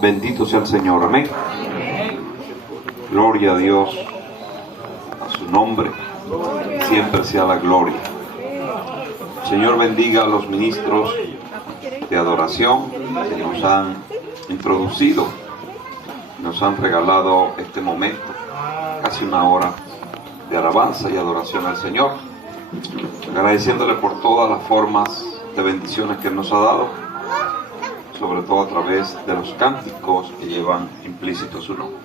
Bendito sea el Señor, amén. Gloria a Dios, a su nombre, siempre sea la gloria. Señor, bendiga a los ministros de adoración que nos han introducido, nos han regalado este momento, casi una hora de alabanza y adoración al Señor, agradeciéndole por todas las formas de bendiciones que Él nos ha dado, sobre todo a través de los cánticos que llevan implícito su nombre.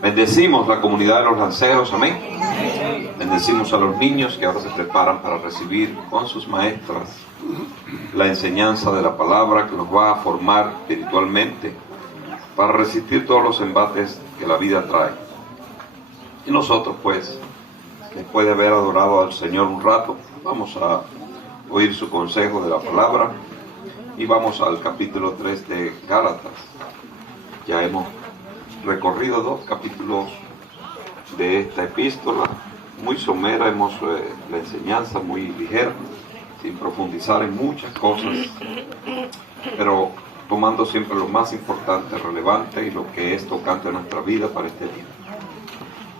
Bendecimos la comunidad de los lanceros, amén. Bendecimos a los niños que ahora se preparan para recibir con sus maestras la enseñanza de la palabra que nos va a formar espiritualmente para resistir todos los embates que la vida trae. Y nosotros, pues, después de haber adorado al Señor un rato, vamos a oír su consejo de la palabra y vamos al capítulo 3 de Gálatas. Ya hemos recorrido 2 capítulos de esta epístola, muy somera, la enseñanza muy ligera, sin profundizar en muchas cosas, pero tomando siempre lo más importante, relevante y lo que es tocante a nuestra vida para este día.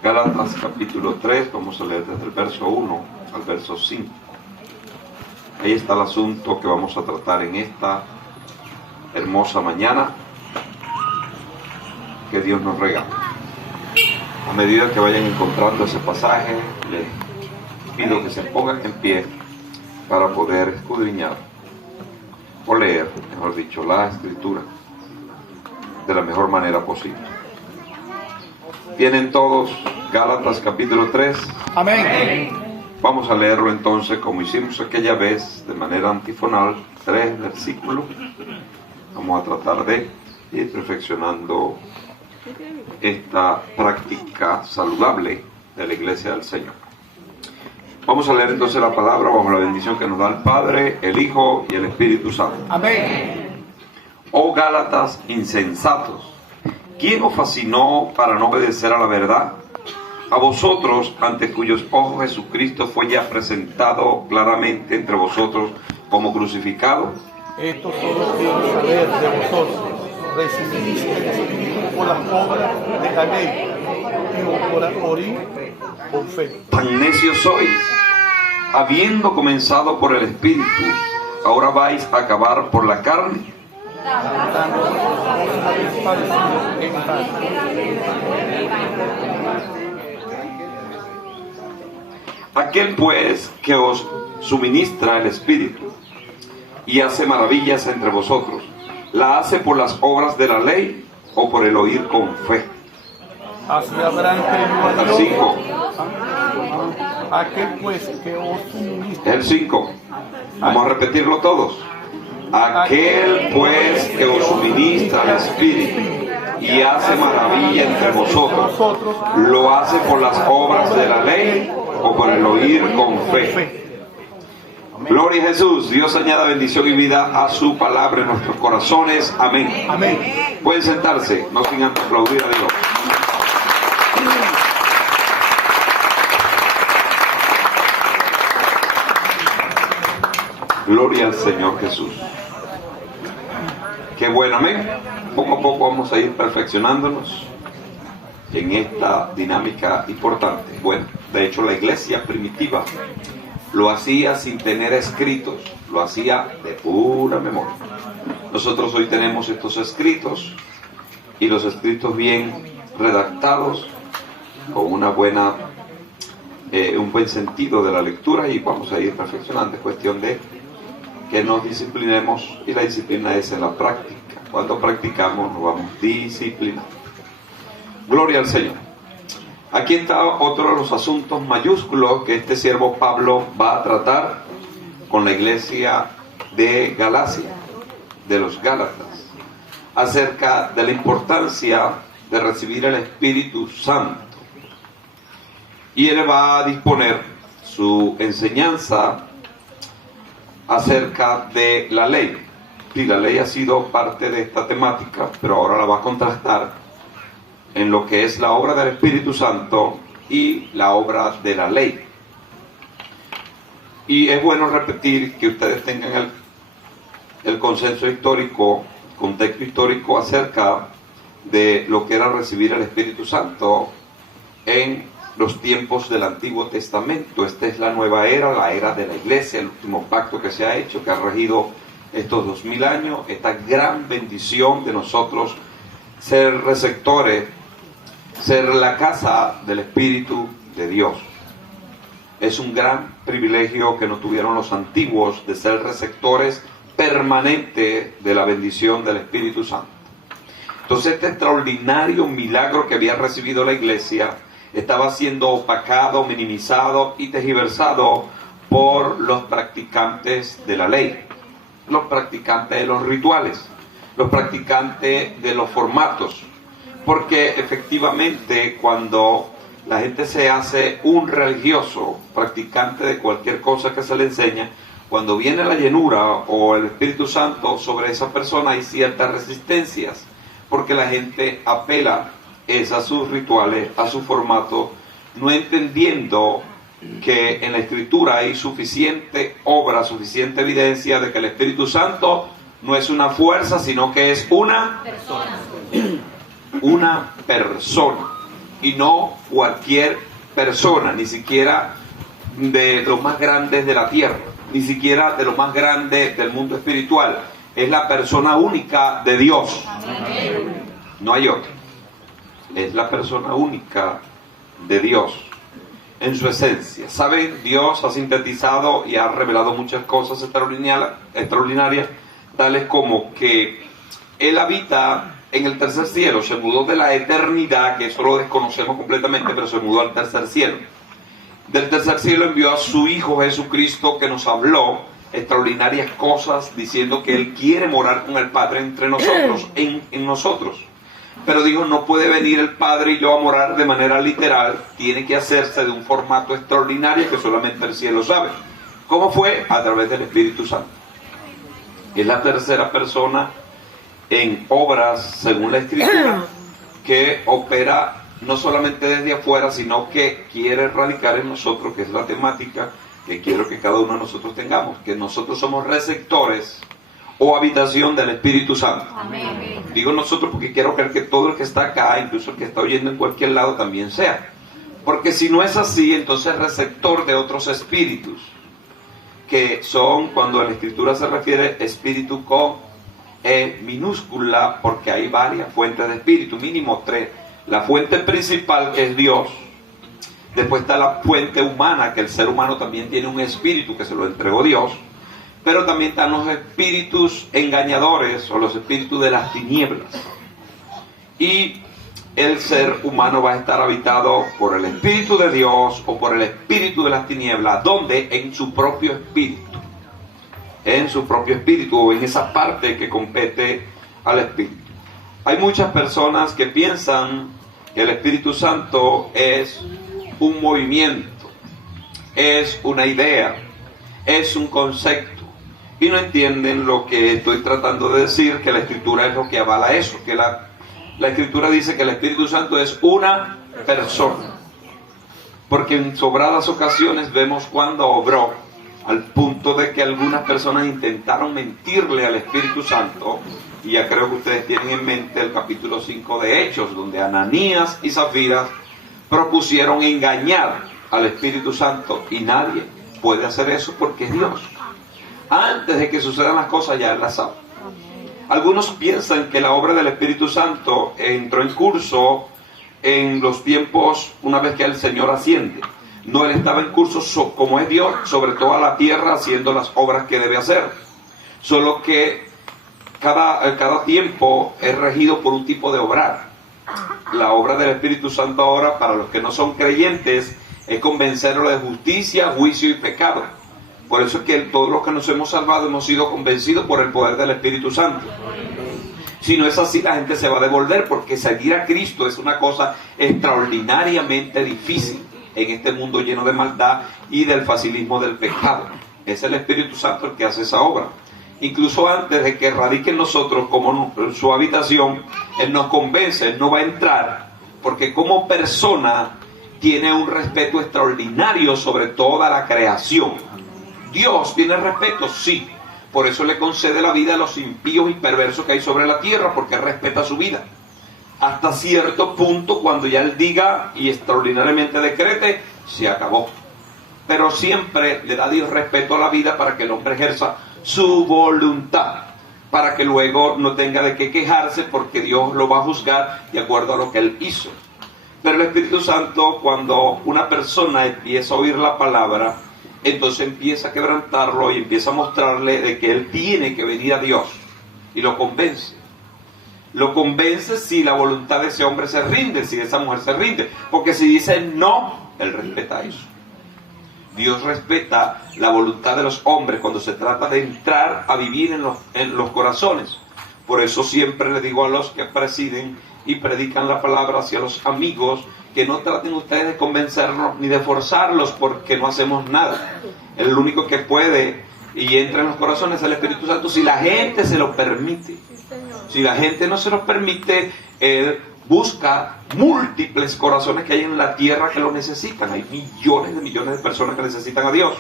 Gálatas capítulo 3, vamos a leer desde el verso 1 al verso 5. Ahí está el asunto que vamos a tratar en esta hermosa mañana que Dios nos regala. A medida que vayan encontrando ese pasaje, les pido que se pongan en pie para poder escudriñar o leer, mejor dicho, la escritura de la mejor manera posible. ¿Tienen todos Gálatas capítulo 3? Amén. Vamos a leerlo entonces como hicimos aquella vez, de manera antifonal, 3 versículos. Vamos a tratar de ir perfeccionando esta práctica saludable de la Iglesia del Señor. Vamos a leer entonces la palabra bajo la bendición que nos da el Padre, el Hijo y el Espíritu Santo. Amén. Oh Gálatas insensatos, ¿quién os fascinó para no obedecer a la verdad? A vosotros, ante cuyos ojos Jesucristo fue ya presentado claramente entre vosotros como crucificado. Esto solo quiero saber de vosotros. ¿Recibiste el Espíritu por las obras de la ley y por oír por fe? Tan necios sois, habiendo comenzado por el Espíritu, ahora vais a acabar por la carne. Aquel pues que os suministra el Espíritu y hace maravillas entre vosotros, ¿la hace por las obras de la ley o por el oír con fe? Así habrán creído El 5. Aquel pues que os suministra. El 5. Vamos a repetirlo todos. Aquel pues que os suministra el Espíritu y hace maravilla entre vosotros, ¿lo hace por las obras de la ley o por el oír con fe? Gloria a Jesús. Dios añada bendición y vida a su palabra en nuestros corazones. Amén. Amén. Pueden sentarse, no sin antes aplaudir a Dios. Gloria al Señor Jesús. Qué bueno, amén. Poco a poco vamos a ir perfeccionándonos en esta dinámica importante. Bueno, de hecho la iglesia primitiva lo hacía sin tener escritos, lo hacía de pura memoria. Nosotros hoy tenemos estos escritos y los escritos bien redactados con una buena, un buen sentido de la lectura, y vamos a ir perfeccionando. Es cuestión de que nos disciplinemos, y la disciplina es en la práctica. Cuando practicamos nos vamos disciplinando. Gloria al Señor. Aquí está otro de los asuntos mayúsculos que este siervo Pablo va a tratar con la iglesia de Galacia, de los Gálatas, acerca de la importancia de recibir el Espíritu Santo. Y él va a disponer su enseñanza acerca de la ley. Sí, la ley ha sido parte de esta temática, pero ahora la va a contrastar en lo que es la obra del Espíritu Santo y la obra de la ley. Y es bueno repetir que ustedes tengan el consenso histórico contexto histórico acerca de lo que era recibir el Espíritu Santo en los tiempos del Antiguo Testamento. Esta es la nueva era, la era de la iglesia, el último pacto que se ha hecho, que ha regido estos 2000 años, esta gran bendición de nosotros ser receptores, ser la casa del Espíritu de Dios. Es un gran privilegio que no tuvieron los antiguos de ser receptores permanentes de la bendición del Espíritu Santo. Entonces este extraordinario milagro que había recibido la iglesia estaba siendo opacado, minimizado y tergiversado por los practicantes de la ley, los practicantes de los rituales, los practicantes de los formatos, porque efectivamente cuando la gente se hace un religioso, practicante de cualquier cosa que se le enseña, cuando viene la llenura o el Espíritu Santo sobre esa persona hay ciertas resistencias, porque la gente apela a sus rituales, a su formato, no entendiendo que en la Escritura hay suficiente obra, suficiente evidencia de que el Espíritu Santo no es una fuerza, sino que es una persona. Una persona. Y no cualquier persona, ni siquiera de los más grandes de la tierra, ni siquiera de los más grandes del mundo espiritual. Es la persona única de Dios. No hay otra. Es la persona única de Dios en su esencia. ¿Saben? Dios ha sintetizado y ha revelado muchas cosas extraordinarias, tales como que Él habita en el tercer cielo, se mudó de la eternidad, que eso lo desconocemos completamente, pero se mudó al tercer cielo. Del tercer cielo envió a su Hijo Jesucristo, que nos habló extraordinarias cosas, diciendo que Él quiere morar con el Padre entre nosotros, en nosotros. Pero dijo, no puede venir el Padre y yo a morar de manera literal, tiene que hacerse de un formato extraordinario que solamente el cielo sabe. ¿Cómo fue? A través del Espíritu Santo. Es la tercera persona en obras, según la Escritura, que opera no solamente desde afuera, sino que quiere radicar en nosotros, que es la temática que quiero que cada uno de nosotros tengamos, que nosotros somos receptores o habitación del Espíritu Santo. Amén. Digo nosotros porque quiero creer que todo el que está acá, incluso el que está oyendo en cualquier lado, también sea. Porque si no es así, entonces receptor de otros espíritus, que son, cuando la Escritura se refiere, espíritu con E minúscula, porque hay varias fuentes de espíritu, mínimo 3. La fuente principal, que es Dios. Después está la fuente humana, que el ser humano también tiene un espíritu que se lo entregó Dios. Pero también están los espíritus engañadores o los espíritus de las tinieblas. Y el ser humano va a estar habitado por el Espíritu de Dios o por el espíritu de las tinieblas. ¿Dónde? En su propio espíritu. En su propio espíritu, o en esa parte que compete al espíritu. Hay muchas personas que piensan que el Espíritu Santo es un movimiento, es una idea, es un concepto. Y no entienden lo que estoy tratando de decir, que la Escritura es lo que avala eso, que la Escritura dice que el Espíritu Santo es una persona. Porque en sobradas ocasiones vemos cuando obró, al punto de que algunas personas intentaron mentirle al Espíritu Santo, y ya creo que ustedes tienen en mente el capítulo 5 de Hechos, donde Ananías y Zafira propusieron engañar al Espíritu Santo, y nadie puede hacer eso porque es Dios. Antes de que sucedan las cosas ya Él las sabe. Algunos piensan que la obra del Espíritu Santo entró en curso en los tiempos una vez que el Señor asciende. No, Él estaba en curso como es Dios sobre toda la tierra, haciendo las obras que debe hacer. Solo que cada tiempo es regido por un tipo de obrar. La obra del Espíritu Santo ahora, para los que no son creyentes, es convencerlos de justicia, juicio y pecado. Por eso es que todos los que nos hemos salvado hemos sido convencidos por el poder del Espíritu Santo. Si no es así, la gente se va a devolver, porque seguir a Cristo es una cosa extraordinariamente difícil en este mundo lleno de maldad y del facilismo del pecado. Es el Espíritu Santo el que hace esa obra. Incluso antes de que radique en nosotros como su habitación, Él nos convence, Él no va a entrar, porque como persona tiene un respeto extraordinario sobre toda la creación. Dios tiene respeto, sí, Por eso le concede la vida a los impíos y perversos que hay sobre la tierra, porque respeta su vida. Hasta cierto punto, cuando ya Él diga y extraordinariamente decrete, se acabó. Pero siempre le da Dios respeto a la vida para que el hombre ejerza su voluntad, para que luego no tenga de qué quejarse, porque Dios lo va a juzgar de acuerdo a lo que Él hizo. Pero el Espíritu Santo, cuando una persona empieza a oír la palabra, entonces empieza a quebrantarlo y empieza a mostrarle de que él tiene que venir a Dios, y lo convence. Lo convence si la voluntad de ese hombre se rinde, si esa mujer se rinde, porque si dice no, él respeta eso. Dios respeta la voluntad de los hombres cuando se trata de entrar a vivir en los corazones. Por eso siempre le digo a los que presiden y predican la palabra hacia los amigos, que no traten ustedes de convencerlos ni de forzarlos, porque no hacemos nada. El único que puede y entra en los corazones es el Espíritu Santo, si la gente se lo permite. Si la gente no se lo permite, Él busca múltiples corazones que hay en la tierra que lo necesitan. Hay millones de personas que necesitan a Dios.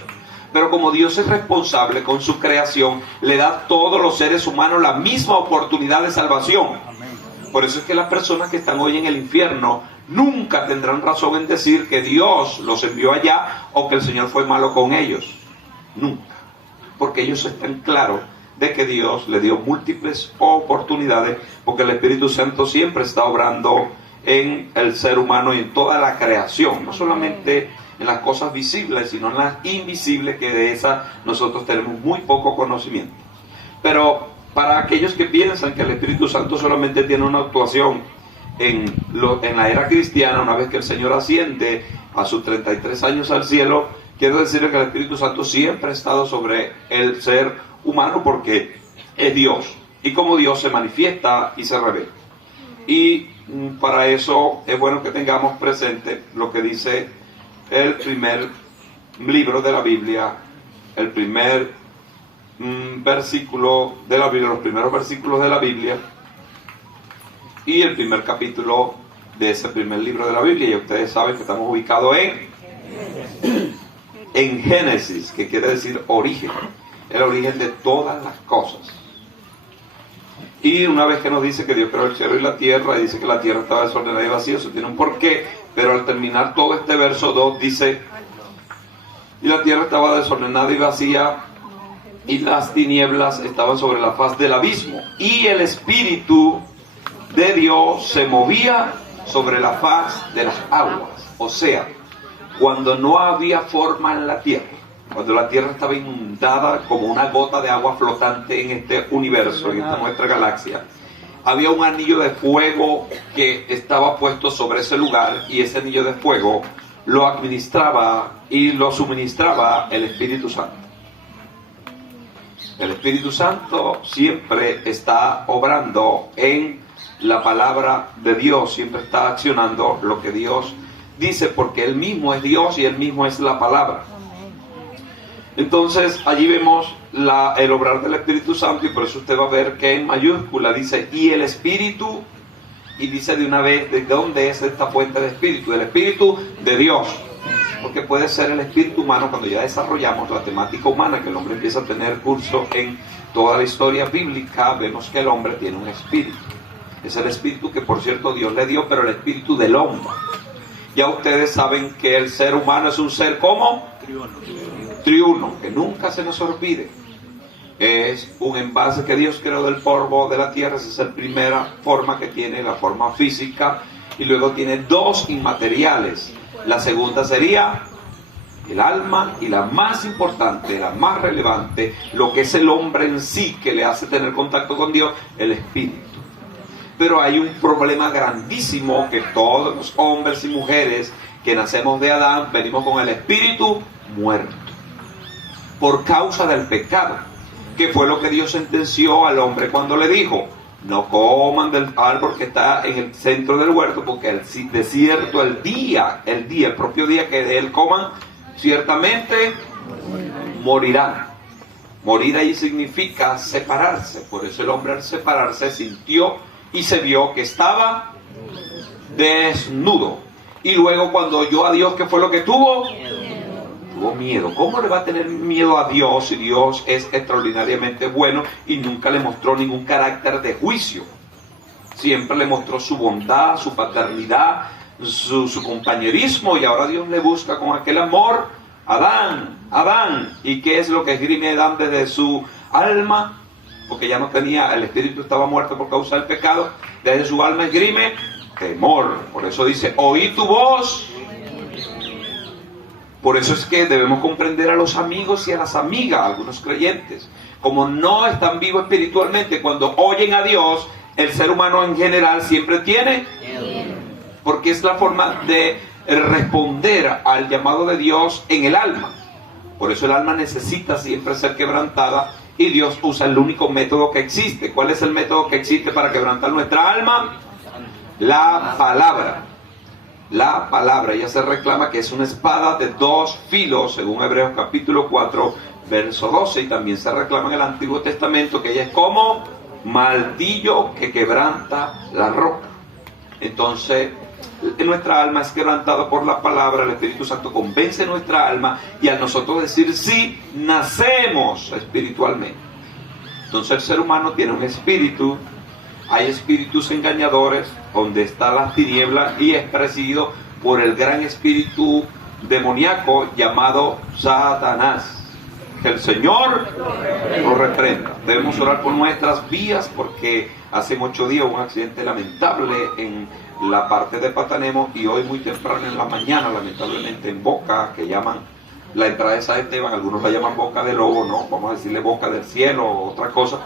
Pero como Dios es responsable con su creación, le da a todos los seres humanos la misma oportunidad de salvación. Por eso es que las personas que están hoy en el infierno nunca tendrán razón en decir que Dios los envió allá o que el Señor fue malo con ellos. Nunca. Porque ellos están claros de que Dios le dio múltiples oportunidades, porque el Espíritu Santo siempre está obrando en el ser humano y en toda la creación, no solamente en las cosas visibles, sino en las invisibles, que de esas nosotros tenemos muy poco conocimiento. Pero para aquellos que piensan que el Espíritu Santo solamente tiene una actuación en la era cristiana, una vez que el Señor asciende a sus 33 años al cielo, quiero decirles que el Espíritu Santo siempre ha estado sobre el ser humano, porque es Dios, y como Dios se manifiesta y se revela. Y para eso es bueno que tengamos presente lo que dice el primer libro de la Biblia, el primer versículo de la Biblia, los primeros versículos de la Biblia, y el primer capítulo de ese primer libro de la Biblia. Y ustedes saben que estamos ubicados en Génesis, que quiere decir origen, el origen de todas las cosas. Y una vez que nos dice que Dios creó el cielo y la tierra, y dice que la tierra estaba desordenada y vacía, eso tiene un porqué, pero al terminar todo este verso 2 dice: y la tierra estaba desordenada y vacía, y las tinieblas estaban sobre la faz del abismo, y el Espíritu de Dios se movía sobre la faz de las aguas. O sea, cuando no había forma en la tierra, cuando la tierra estaba inundada como una gota de agua flotante en este universo, en esta nuestra galaxia, había un anillo de fuego que estaba puesto sobre ese lugar, y ese anillo de fuego lo administraba y lo suministraba el Espíritu Santo. El Espíritu Santo siempre está obrando en la palabra de Dios, siempre está accionando lo que Dios dice, porque Él mismo es Dios y Él mismo es la palabra. Entonces allí vemos el obrar del Espíritu Santo, y por eso usted va a ver que en mayúscula dice y el Espíritu, y dice de una vez de dónde es esta fuente de Espíritu, el Espíritu de Dios, porque puede ser el espíritu humano. Cuando ya desarrollamos la temática humana, que el hombre empieza a tener curso en toda la historia bíblica, vemos que el hombre tiene un espíritu. Es el espíritu que, por cierto, Dios le dio, pero el espíritu del hombre. Ya ustedes saben que el ser humano es un ser ¿cómo? Triuno, que nunca se nos olvide. Es un envase que Dios creó del polvo de la tierra. Esa es la primera forma que tiene, la forma física, y luego tiene dos inmateriales. La segunda sería el alma, y la más importante, la más relevante, lo que es el hombre en sí, que le hace tener contacto con Dios, el espíritu. Pero hay un problema grandísimo, que todos los hombres y mujeres que nacemos de Adán venimos con el espíritu muerto por causa del pecado, que fue lo que Dios sentenció al hombre cuando le dijo: no coman del árbol que está en el centro del huerto, porque de cierto el propio día que de él coman, ciertamente morirán. Morir ahí significa separarse. Por eso el hombre, al separarse, sintió y se vio que estaba desnudo. Y luego, cuando oyó a Dios, ¿qué fue lo que tuvo? Tuvo miedo. ¿Cómo le va a tener miedo a Dios si Dios es extraordinariamente bueno y nunca le mostró ningún carácter de juicio? Siempre le mostró su bondad, su paternidad, su compañerismo, y ahora Dios le busca con aquel amor. Adán, Adán. ¿Y qué es lo que esgrime Adán desde su alma? Porque ya no tenía, el espíritu estaba muerto por causa del pecado. Desde su alma esgrime temor. Por eso dice, oí tu voz. Por eso es que debemos comprender a los amigos y a las amigas, algunos creyentes. Como no están vivos espiritualmente, cuando oyen a Dios, el ser humano en general siempre tiene, porque es la forma de responder al llamado de Dios en el alma. Por eso el alma necesita siempre ser quebrantada, y Dios usa el único método que existe. ¿Cuál es el método que existe para quebrantar nuestra alma? La palabra. La palabra. Ella se reclama que es una espada de dos filos, según Hebreos capítulo 4, verso 12, y también se reclama en el Antiguo Testamento que ella es como martillo que quebranta la roca. Entonces, nuestra alma es quebrantada por la palabra. El Espíritu Santo convence nuestra alma, y al nosotros decir sí, nacemos espiritualmente. Entonces el ser humano tiene un espíritu. Hay espíritus engañadores, donde está la tiniebla, y es presidido por el gran espíritu demoníaco llamado Satanás. Que el Señor lo reprenda. Debemos orar por nuestras vías, porque hace 8 días hubo un accidente lamentable en la parte de Patanemo, y hoy muy temprano en la mañana, lamentablemente en Boca, que llaman la entrada de San Esteban, algunos la llaman Boca de Lobo, no, vamos a decirle Boca del Cielo o otra cosa.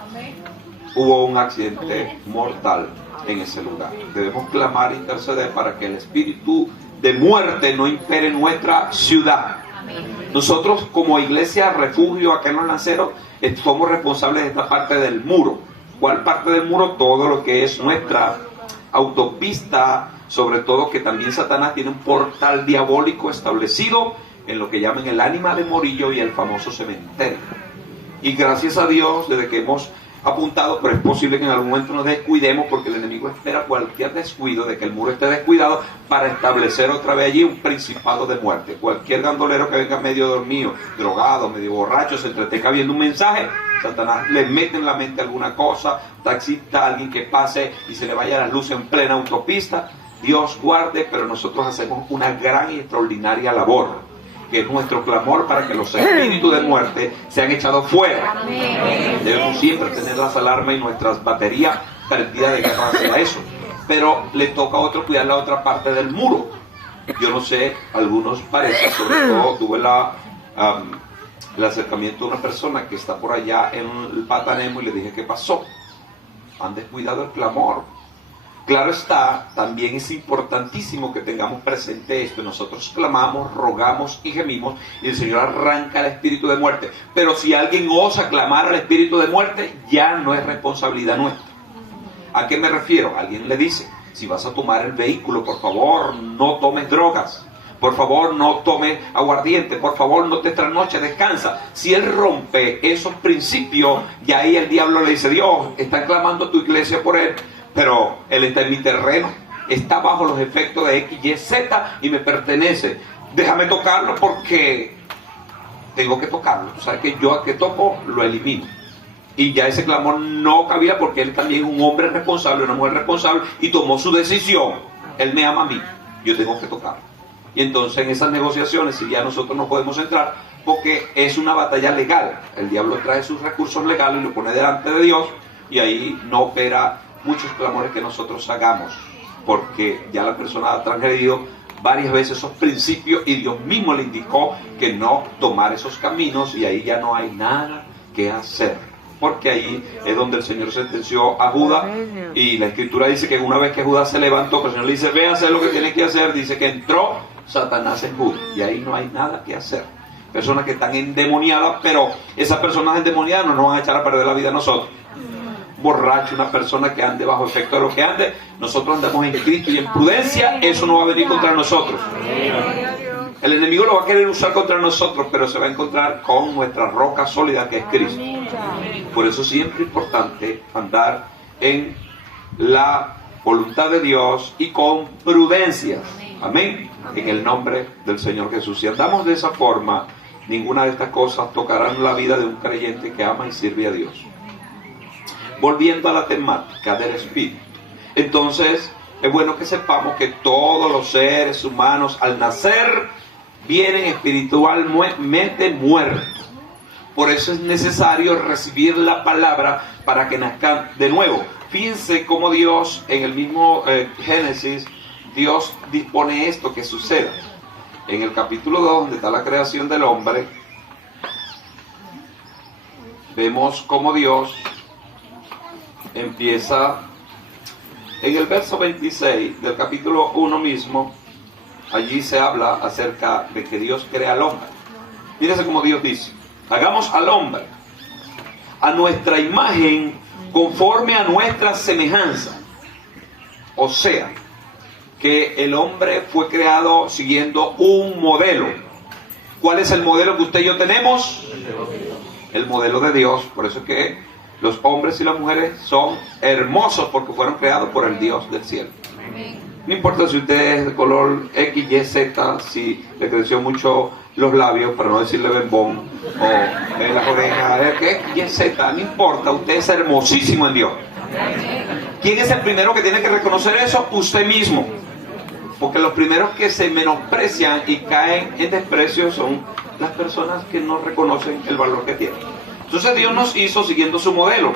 Hubo un accidente mortal en ese lugar. Debemos clamar e interceder para que el espíritu de muerte no impere en nuestra ciudad. Nosotros como iglesia refugio acá en Los Lanceros somos responsables de esta parte del muro. ¿Cuál parte del muro? Todo lo que es nuestra autopista, sobre todo que también Satanás tiene un portal diabólico establecido en lo que llaman el Ánima de Morillo y el famoso cementerio. Y gracias a Dios, desde que hemos apuntado, pero es posible que en algún momento nos descuidemos, porque el enemigo espera cualquier descuido, de que el muro esté descuidado, para establecer otra vez allí un principado de muerte. Cualquier gandolero que venga medio dormido, drogado, medio borracho, se entretenga viendo un mensaje, Satanás le mete en la mente alguna cosa, taxista, alguien que pase y se le vaya las luces en plena autopista. Dios guarde, pero nosotros hacemos una gran y extraordinaria labor, que es nuestro clamor para que los espíritus de muerte sean echados fuera. Debemos siempre tener las alarmas y nuestras baterías prendidas de guerra hacia eso. Pero le toca a otro cuidar la otra parte del muro. Yo no sé, algunos parece, sobre todo tuve el acercamiento de una persona que está por allá en el Patanemo, y le dije, ¿qué pasó? Han descuidado el clamor. Claro está, también es importantísimo que tengamos presente esto. Nosotros clamamos, rogamos y gemimos, y el Señor arranca el espíritu de muerte. Pero si alguien osa clamar al espíritu de muerte, ya no es responsabilidad nuestra. ¿A qué me refiero? Alguien le dice, si vas a tomar el vehículo, por favor, no tomes drogas. Por favor, no tomes aguardiente. Por favor, no te trasnoches, descansa. Si él rompe esos principios, ya ahí el diablo le dice, Dios, están clamando a tu iglesia por él, pero él está en mi terreno, está bajo los efectos de X, Y, Z y me pertenece. Déjame tocarlo porque tengo que tocarlo. O sea que yo a que toco lo elimino. Y ya ese clamor no cabía, porque él también es un hombre responsable, una mujer responsable, y tomó su decisión. Él me ama a mí, yo tengo que tocarlo. Y entonces en esas negociaciones, si ya nosotros no podemos entrar, porque es una batalla legal. El diablo trae sus recursos legales y lo pone delante de Dios, y ahí no opera muchos clamores que nosotros hagamos, porque ya la persona ha transgredido varias veces esos principios, y Dios mismo le indicó que no tomar esos caminos, y ahí ya no hay nada que hacer, porque ahí es donde el Señor sentenció a Judas, y la Escritura dice que una vez que Judas se levantó, que el Señor le dice, ve a hacer lo que tiene que hacer, dice que entró Satanás en Judas, y ahí no hay nada que hacer. Personas que están endemoniadas, pero esas personas endemoniadas no nos van a echar a perder la vida a nosotros. Borracho, una persona que ande bajo efecto de lo que ande, nosotros andamos en Cristo y en prudencia, eso no va a venir contra nosotros. El enemigo lo va a querer usar contra nosotros, pero se va a encontrar con nuestra roca sólida, que es Cristo. Por eso siempre es importante andar en la voluntad de Dios y con prudencia. Amén. En el nombre del Señor Jesús. Si andamos de esa forma, ninguna de estas cosas tocarán la vida de un creyente que ama y sirve a Dios. Volviendo a la temática del espíritu, entonces es bueno que sepamos que todos los seres humanos al nacer vienen espiritualmente muertos. Por eso es necesario recibir la palabra para que nazcan de nuevo. Fíjense cómo Dios, en el mismo Génesis, Dios dispone esto que suceda. En el capítulo 2, donde está la creación del hombre, vemos cómo Dios empieza en el verso 26 del capítulo 1 mismo. Allí se habla acerca de que Dios crea al hombre. Fíjense cómo Dios dice: hagamos al hombre a nuestra imagen, conforme a nuestra semejanza. O sea, que el hombre fue creado siguiendo un modelo. ¿Cuál es el modelo que usted y yo tenemos? El modelo de Dios. Por eso es que los hombres y las mujeres son hermosos, porque fueron creados por el Dios del cielo. No importa si usted es de color X, Y, Z, si le creció mucho los labios, para no decirle bembón, o las orejas, X, Y, Z, no importa, usted es hermosísimo en Dios. ¿Quién es el primero que tiene que reconocer eso? Usted mismo. Porque los primeros que se menosprecian y caen en desprecio son las personas que no reconocen el valor que tienen. Entonces Dios nos hizo siguiendo su modelo.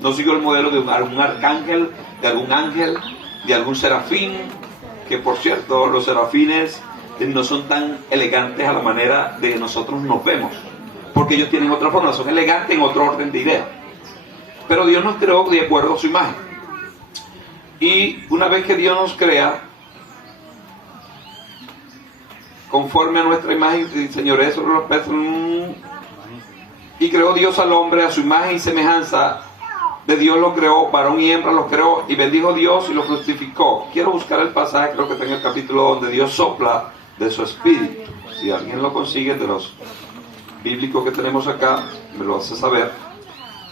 No siguió el modelo de algún arcángel, de algún ángel, de algún serafín, que por cierto, los serafines no son tan elegantes a la manera de que nosotros nos vemos, porque ellos tienen otra forma, son elegantes en otro orden de ideas. Pero Dios nos creó de acuerdo a su imagen. Y una vez que Dios nos crea, conforme a nuestra imagen, señores, sobre los peces, y creó Dios al hombre a su imagen y semejanza. De Dios lo creó, varón y hembra los creó, y bendijo Dios y lo fructificó. Quiero buscar el pasaje, creo que está en el capítulo donde Dios sopla de su espíritu. Si alguien lo consigue de los bíblicos que tenemos acá, me lo hace saber,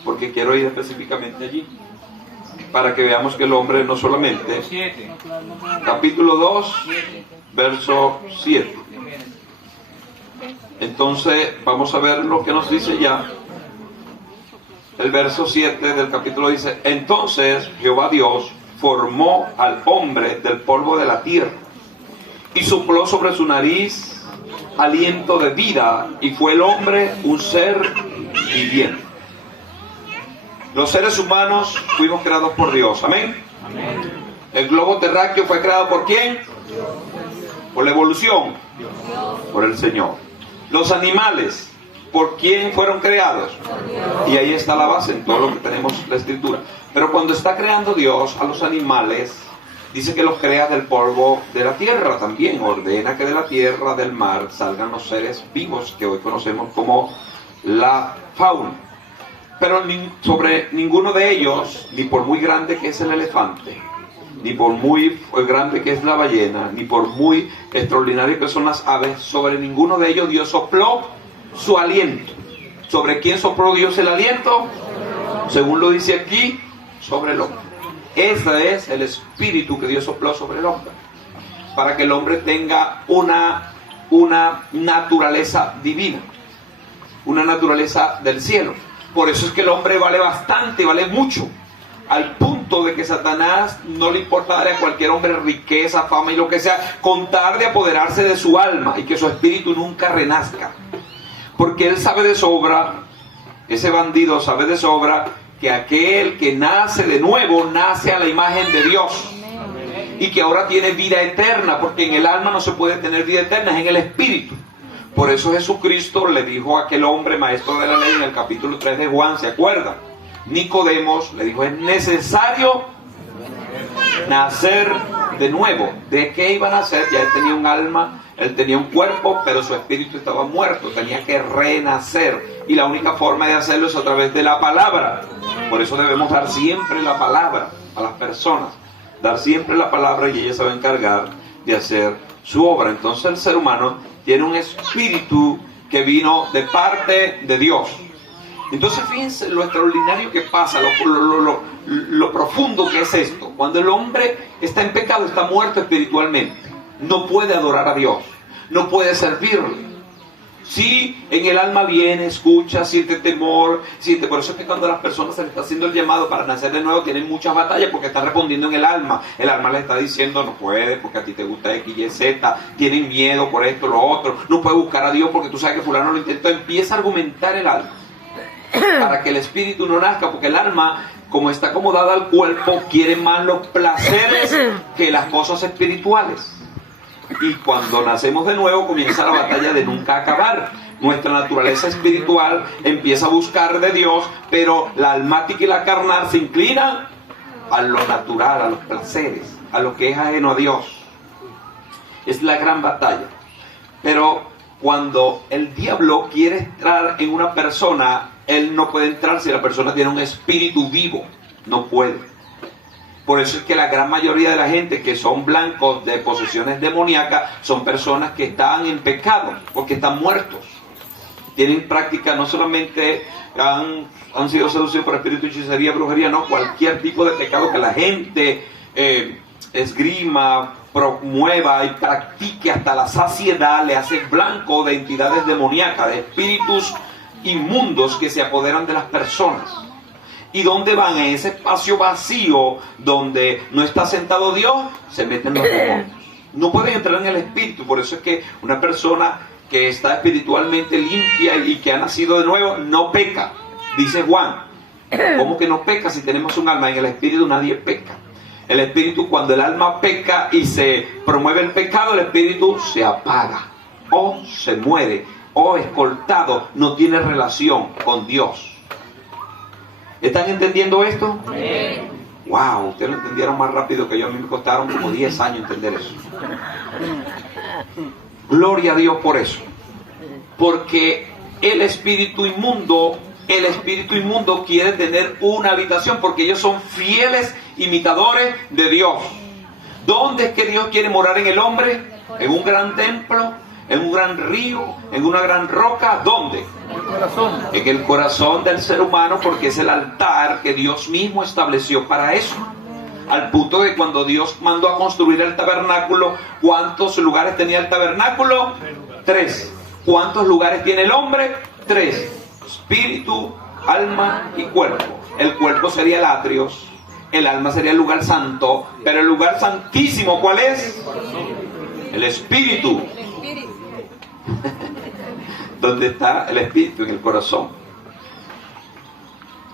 porque quiero ir específicamente allí, para que veamos que el hombre no solamente... Capítulo 2, verso 7. Entonces vamos a ver lo que nos dice ya. El verso 7 del capítulo dice: entonces Jehová Dios formó al hombre del polvo de la tierra y sopló sobre su nariz aliento de vida, y fue el hombre un ser viviente. Los seres humanos fuimos creados por Dios. Amén. El globo terráqueo fue creado ¿por quién? Por la evolución. Por el Señor. Los animales, ¿por quién fueron creados? Y ahí está la base en todo lo que tenemos la escritura. Pero cuando está creando Dios a los animales, dice que los crea del polvo de la tierra también. Ordena que de la tierra, del mar, salgan los seres vivos que hoy conocemos como la fauna. Pero sobre ninguno de ellos, ni por muy grande que es el elefante, ni por muy grande que es la ballena, ni por muy extraordinario que son las aves, sobre ninguno de ellos Dios sopló su aliento. ¿Sobre quién sopló Dios el aliento? Según lo dice aquí, sobre el hombre. Ese es el espíritu que Dios sopló sobre el hombre, para que el hombre tenga una naturaleza divina, una naturaleza del cielo. Por eso es que el hombre vale bastante, vale mucho, al punto de que Satanás no le importa darle a cualquier hombre riqueza, fama y lo que sea, con tal de apoderarse de su alma y que su espíritu nunca renazca. Porque él sabe de sobra, ese bandido sabe de sobra, que aquel que nace de nuevo, nace a la imagen de Dios. Y que ahora tiene vida eterna, porque en el alma no se puede tener vida eterna, es en el espíritu. Por eso Jesucristo le dijo a aquel hombre maestro de la ley en el capítulo 3 de Juan, ¿se acuerdan? Nicodemos le dijo: es necesario nacer de nuevo. ¿De qué iba a nacer? Ya él tenía un alma, él tenía un cuerpo, pero su espíritu estaba muerto, tenía que renacer. Y la única forma de hacerlo es a través de la palabra. Por eso debemos dar siempre la palabra a las personas, dar siempre la palabra, y ella se va a encargar de hacer su obra. Entonces el ser humano tiene un espíritu que vino de parte de Dios. Entonces fíjense lo extraordinario que pasa, lo profundo que es esto. Cuando el hombre está en pecado, está muerto espiritualmente. No puede adorar a Dios, no puede servirle. Sí, en el alma viene, escucha, siente temor, siente. Por eso es que cuando a las personas se les está haciendo el llamado para nacer de nuevo, tienen muchas batallas porque están respondiendo en el alma. El alma les está diciendo, no puedes porque a ti te gusta X, Y, Z, tienen miedo por esto, lo otro, no puedes buscar a Dios porque tú sabes que fulano lo intentó. Empieza a argumentar el alma para que el espíritu no nazca, porque el alma, como está acomodada al cuerpo, quiere más los placeres que las cosas espirituales. Y cuando nacemos de nuevo comienza la batalla de nunca acabar. Nuestra naturaleza espiritual empieza a buscar de Dios, pero la almática y la carnal se inclinan a lo natural, a los placeres, a lo que es ajeno a Dios. Es la gran batalla. Pero cuando el diablo quiere entrar en una persona, él no puede entrar si la persona tiene un espíritu vivo. No puede. Por eso es que la gran mayoría de la gente que son blancos de posesiones demoníacas son personas que están en pecado, porque están muertos. Tienen práctica, no solamente han sido seducidos por espíritu, hechicería, brujería, no, cualquier tipo de pecado que la gente esgrima, promueva y practique hasta la saciedad, le hace blanco de entidades demoníacas, de espíritus inmundos que se apoderan de las personas. ¿Y dónde van? En ese espacio vacío donde no está sentado Dios, se meten los demonios. No pueden entrar en el espíritu. Por eso es que una persona que está espiritualmente limpia y que ha nacido de nuevo no peca. Dice Juan, ¿cómo que no peca si tenemos un alma? En el espíritu nadie peca. El espíritu, cuando el alma peca y se promueve el pecado, el espíritu se apaga o se muere o es cortado, no tiene relación con Dios. ¿Están entendiendo esto? Sí. Wow, ustedes lo entendieron más rápido que yo. A mí me costaron como 10 años entender eso. Gloria a Dios por eso. Porque el espíritu inmundo quiere tener una habitación, porque ellos son fieles imitadores de Dios. ¿Dónde es que Dios quiere morar en el hombre? ¿En un gran templo? ¿En un gran río? ¿En una gran roca? ¿Dónde? En el corazón del ser humano, porque es el altar que Dios mismo estableció para eso. Al punto de cuando Dios mandó a construir el tabernáculo, ¿cuántos lugares tenía el tabernáculo? 3. ¿Cuántos lugares tiene el hombre? 3. Espíritu, alma y cuerpo. El cuerpo sería el atrio, el alma sería el lugar santo, pero el lugar santísimo, ¿cuál es? El espíritu. ¿Dónde está el espíritu? En el corazón.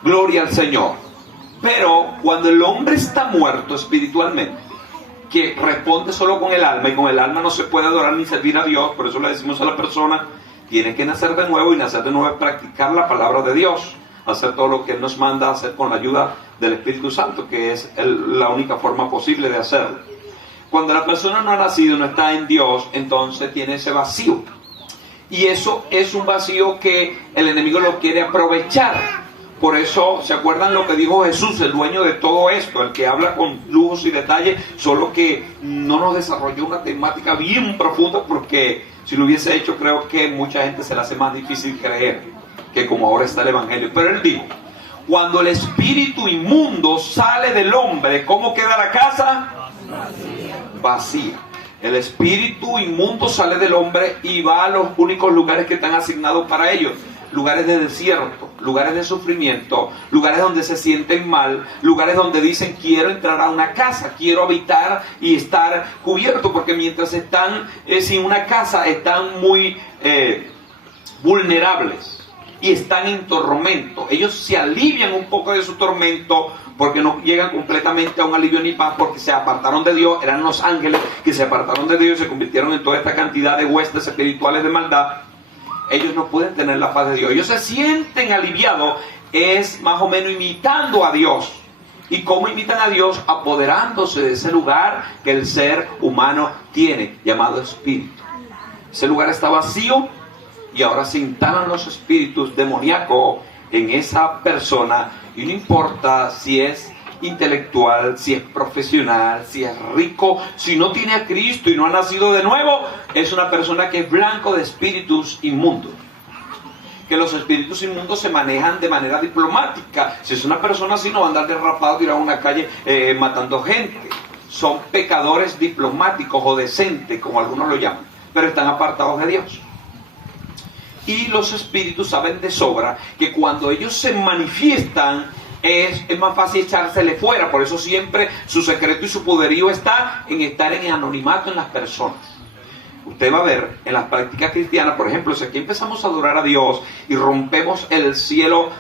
Gloria al Señor. Pero cuando el hombre está muerto espiritualmente, que responde solo con el alma, y con el alma no se puede adorar ni servir a Dios, por eso le decimos a la persona, tiene que nacer de nuevo, y nacer de nuevo es practicar la palabra de Dios, hacer todo lo que Él nos manda a hacer con la ayuda del Espíritu Santo, que es la única forma posible de hacerlo. Cuando la persona no ha nacido, no está en Dios, entonces tiene ese vacío. Y eso es un vacío que el enemigo lo quiere aprovechar. Por eso, ¿se acuerdan lo que dijo Jesús, el dueño de todo esto? El que habla con lujos y detalles, solo que no nos desarrolló una temática bien profunda, porque si lo hubiese hecho, creo que mucha gente se le hace más difícil creer que como ahora está el Evangelio. Pero él dijo, cuando el espíritu inmundo sale del hombre, ¿cómo queda la casa? Vacía. El espíritu inmundo sale del hombre y va a los únicos lugares que están asignados para ellos. Lugares de desierto, lugares de sufrimiento, lugares donde se sienten mal, lugares donde dicen quiero entrar a una casa, quiero habitar y estar cubierto, porque mientras están sin una casa están muy vulnerables y están en tormento. Ellos se alivian un poco de su tormento porque no llegan completamente a un alivio ni paz, porque se apartaron de Dios. Eran los ángeles que se apartaron de Dios y se convirtieron en toda esta cantidad de huestes espirituales de maldad. Ellos no pueden tener la paz de Dios. Ellos se sienten aliviados, es más o menos imitando a Dios. ¿Y cómo imitan a Dios? Apoderándose de ese lugar que el ser humano tiene, llamado espíritu. Ese lugar está vacío y ahora se instalan los espíritus demoníacos en esa persona, y no importa si es intelectual, si es profesional, si es rico, si no tiene a Cristo y no ha nacido de nuevo, es una persona que es blanco de espíritus inmundos. Que los espíritus inmundos se manejan de manera diplomática. Si es una persona así, no va a andar derrapado, tirado a una calle matando gente. Son pecadores diplomáticos o decentes, como algunos lo llaman, pero están apartados de Dios. Y los espíritus saben de sobra que cuando ellos se manifiestan es más fácil echársele fuera. Por eso siempre su secreto y su poderío está en estar en el anonimato en las personas. Usted va a ver en las prácticas cristianas, por ejemplo, si aquí empezamos a adorar a Dios y rompemos el cielo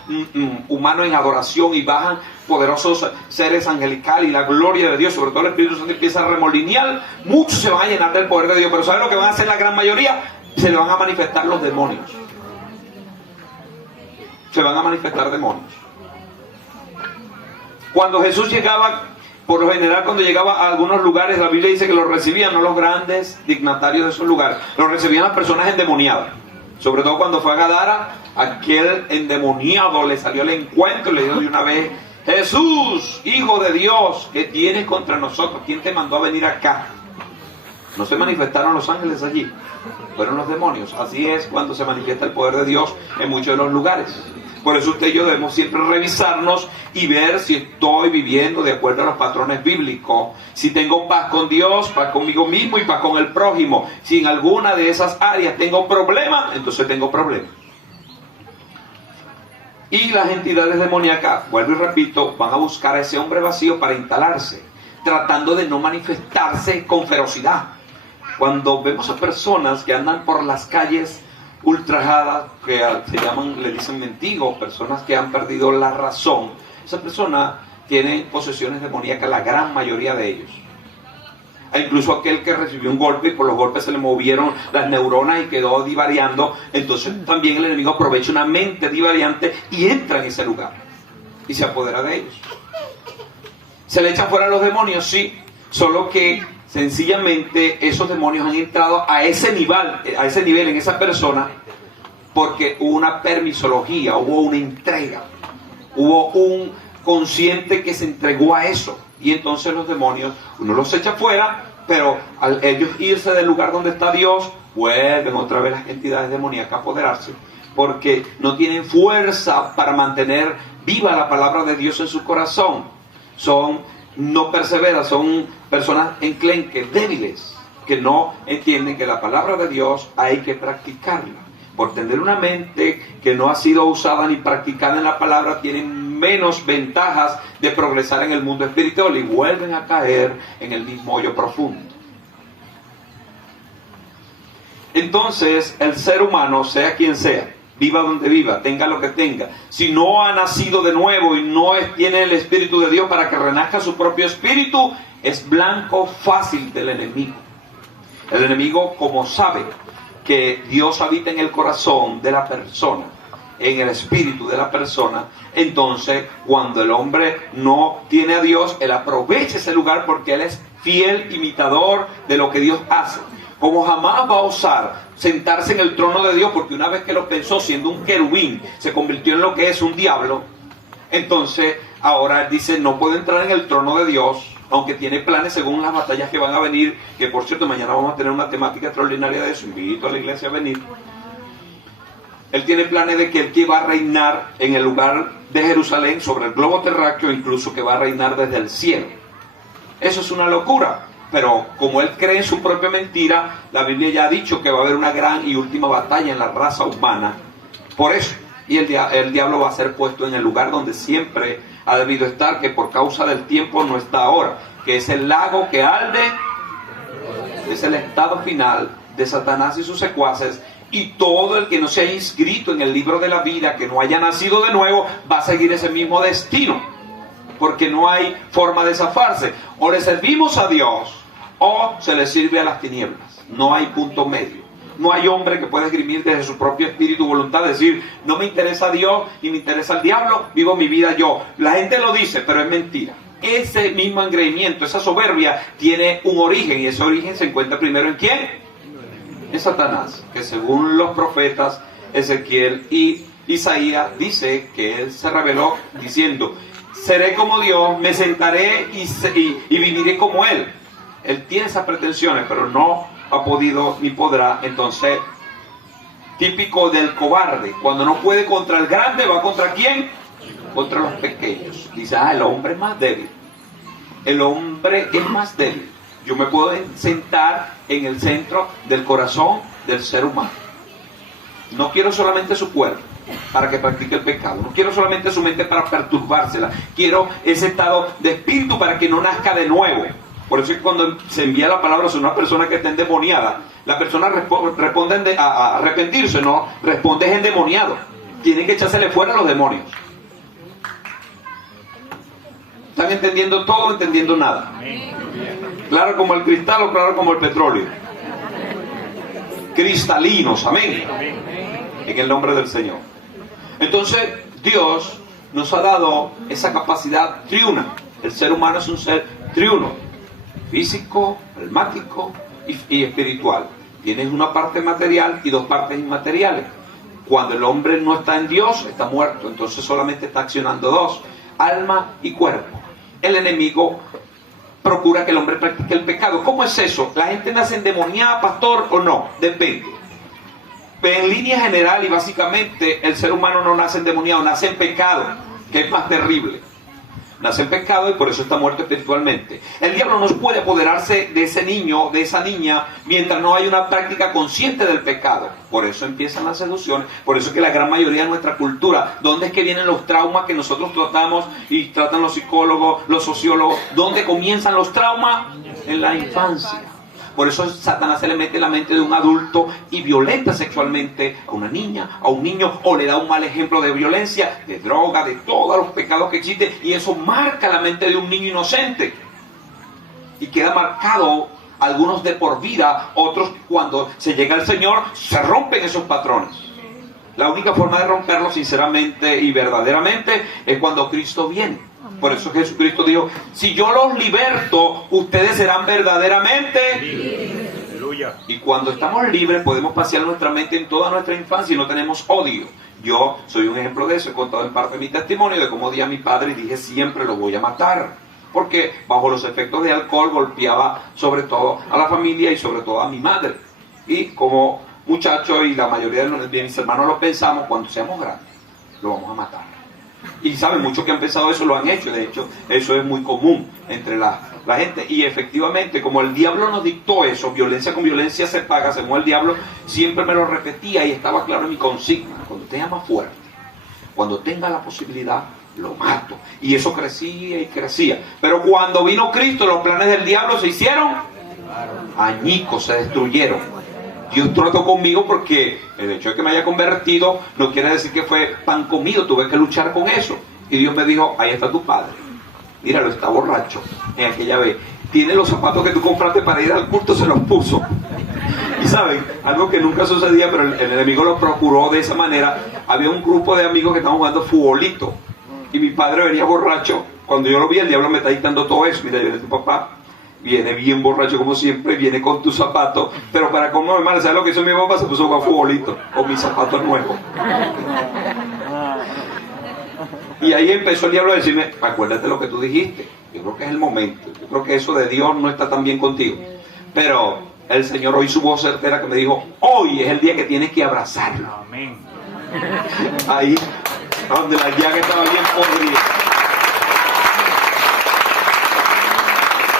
humano en adoración y bajan poderosos seres angelicales y la gloria de Dios, sobre todo el Espíritu Santo empieza a remolinear, muchos se van a llenar del poder de Dios. Pero ¿sabe lo que van a hacer la gran mayoría? Se le van a manifestar los demonios. Se van a manifestar demonios. Cuando Jesús llegaba, por lo general cuando llegaba a algunos lugares, la Biblia dice que los recibían no los grandes dignatarios de esos lugares, los recibían las personas endemoniadas. Sobre todo cuando fue a Gadara, aquel endemoniado le salió al encuentro y le dijo de una vez: Jesús, Hijo de Dios, ¿qué tienes contra nosotros? ¿Quién te mandó a venir acá? No se manifestaron los ángeles allí, fueron los demonios. Así es cuando se manifiesta el poder de Dios en muchos de los lugares. Por eso usted y yo debemos siempre revisarnos y ver si estoy viviendo de acuerdo a los patrones bíblicos. Si tengo paz con Dios, paz conmigo mismo y paz con el prójimo. Si en alguna de esas áreas tengo problema, entonces tengo problema. Y las entidades demoníacas, vuelvo y repito, van a buscar a ese hombre vacío para instalarse, tratando de no manifestarse con ferocidad. Cuando vemos a personas que andan por las calles ultrajadas, que se llaman, le dicen mendigos, personas que han perdido la razón, esa persona tiene posesiones demoníacas, la gran mayoría de ellos. Incluso aquel que recibió un golpe y por los golpes se le movieron las neuronas y quedó divariando, entonces también el enemigo aprovecha una mente divariante y entra en ese lugar y se apodera de ellos. ¿Se le echan fuera los demonios? Sí, solo que sencillamente esos demonios han entrado a ese nivel en esa persona porque hubo una permisología, hubo una entrega, hubo un consciente que se entregó a eso. Y entonces los demonios, uno los echa fuera, pero al ellos irse del lugar donde está Dios, vuelven otra vez las entidades demoníacas a apoderarse, porque no tienen fuerza para mantener viva la palabra de Dios en su corazón. No perseveran, son personas enclenques, débiles, que no entienden que la palabra de Dios hay que practicarla. Por tener una mente que no ha sido usada ni practicada en la palabra, tienen menos ventajas de progresar en el mundo espiritual y vuelven a caer en el mismo hoyo profundo. Entonces, el ser humano, sea quien sea, viva donde viva, tenga lo que tenga, si no ha nacido de nuevo y no tiene el Espíritu de Dios para que renazca su propio espíritu, es blanco fácil del enemigo. El enemigo, como sabe que Dios habita en el corazón de la persona, en el espíritu de la persona, entonces cuando el hombre no tiene a Dios, él aprovecha ese lugar porque él es fiel imitador de lo que Dios hace. Como jamás va a osar sentarse en el trono de Dios, porque una vez que lo pensó siendo un querubín, se convirtió en lo que es un diablo. Entonces ahora él dice: no puedo entrar en el trono de Dios, aunque tiene planes según las batallas que van a venir, que por cierto mañana vamos a tener una temática extraordinaria de eso, invito a la iglesia a venir. Él tiene planes de que él que va a reinar en el lugar de Jerusalén, sobre el globo terráqueo, incluso que va a reinar desde el cielo. Eso es una locura. Pero como él cree en su propia mentira, la Biblia ya ha dicho que va a haber una gran y última batalla en la raza humana. Por eso, y el diablo va a ser puesto en el lugar donde siempre ha debido estar, que por causa del tiempo no está ahora, que es el lago que arde, es el estado final de Satanás y sus secuaces. Y todo el que no se haya inscrito en el libro de la vida, que no haya nacido de nuevo, va a seguir ese mismo destino, porque no hay forma de zafarse. O le servimos a Dios o se le sirve a las tinieblas. No hay punto medio. No hay hombre que pueda esgrimir desde su propio espíritu y voluntad, decir: no me interesa Dios ni me interesa el diablo, vivo mi vida yo. La gente lo dice, pero es mentira. Ese mismo engreimiento, esa soberbia, tiene un origen, y ese origen se encuentra primero ¿en quién? En Satanás, que según los profetas Ezequiel y Isaías dice que él se reveló diciendo: seré como Dios, me sentaré y viviré como Él. Él tiene esas pretensiones, pero no ha podido ni podrá. Entonces, típico del cobarde, cuando no puede contra el grande, ¿va contra quién? Contra los pequeños. Dice: el hombre es más débil. El hombre es más débil. Yo me puedo sentar en el centro del corazón del ser humano. No quiero solamente su cuerpo para que practique el pecado. No quiero solamente su mente para perturbársela. Quiero ese estado de espíritu para que no nazca de nuevo. Por eso es que cuando se envía la palabra sobre una persona que está endemoniada, la persona responde a arrepentirse, no, responde es endemoniado. Tiene que echársele fuera a los demonios. ¿Están entendiendo todo, entendiendo nada? Claro como el cristal o claro como el petróleo. Cristalinos, amén. En el nombre del Señor. Entonces, Dios nos ha dado esa capacidad triuna. El ser humano es un ser triuno. Físico, almático y espiritual. Tienes una parte material y dos partes inmateriales. Cuando el hombre no está en Dios, está muerto. Entonces solamente está accionando dos: alma y cuerpo. El enemigo procura que el hombre practique el pecado. ¿Cómo es eso? ¿La gente nace endemoniada, pastor, o no? Depende. En línea general y básicamente, el ser humano no nace endemoniado, nace en pecado, que es más terrible. Nace en pecado y por eso está muerto espiritualmente. El diablo no puede apoderarse de ese niño, de esa niña, mientras no hay una práctica consciente del pecado. Por eso empiezan las seducciones. Por eso es que la gran mayoría de nuestra cultura, ¿dónde es que vienen los traumas que nosotros tratamos y tratan los psicólogos, los sociólogos? ¿Dónde comienzan los traumas? En la infancia. Por eso Satanás se le mete en la mente de un adulto y violenta sexualmente a una niña, a un niño, o le da un mal ejemplo de violencia, de droga, de todos los pecados que existen, y eso marca la mente de un niño inocente. Y queda marcado, algunos de por vida, otros cuando se llega al Señor, se rompen esos patrones. La única forma de romperlo sinceramente y verdaderamente es cuando Cristo viene. Por eso Jesucristo dijo: si yo los liberto, ustedes serán verdaderamente libres. Y cuando estamos libres podemos pasear nuestra mente en toda nuestra infancia y no tenemos odio. Yo soy un ejemplo de eso. He contado en parte de mi testimonio de cómo odié a mi padre y dije: siempre lo voy a matar. Porque bajo los efectos de alcohol golpeaba sobre todo a la familia y sobre todo a mi madre. Y como muchacho, y la mayoría de mis hermanos lo pensamos, cuando seamos grandes lo vamos a matar. Y saben, muchos que han pensado eso lo han hecho. De hecho, eso es muy común entre la gente. Y efectivamente, como el diablo nos dictó eso, violencia con violencia se paga, según el diablo, siempre me lo repetía y estaba claro en mi consigna: cuando tenga más fuerte, cuando tenga la posibilidad, lo mato. Y eso crecía y crecía. Pero cuando vino Cristo, los planes del diablo se hicieron añicos, se destruyeron. Dios trató conmigo porque el hecho de que me haya convertido no quiere decir que fue pan comido. Tuve que luchar con eso. Y Dios me dijo: ahí está tu padre. Míralo, está borracho en aquella vez. Tiene los zapatos que tú compraste para ir al culto, se los puso. Y saben, algo que nunca sucedía, pero el enemigo lo procuró de esa manera. Había un grupo de amigos que estaban jugando futbolito. Y mi padre venía borracho. Cuando yo lo vi, el diablo me está dictando todo eso. Mira, viene tu papá. Viene bien borracho como siempre, viene con tus zapatos, pero para cómo me ¿sabes lo que hizo mi papá? Se puso a jugar futbolito con mis zapatos nuevos. Y ahí empezó el diablo a decirme: acuérdate lo que tú dijiste. Yo creo que es el momento. Yo creo que eso de Dios no está tan bien contigo. Pero el Señor oí su voz certera que me dijo: hoy es el día que tienes que abrazarlo. Amén. Ahí, donde la llaga estaba bien podrida.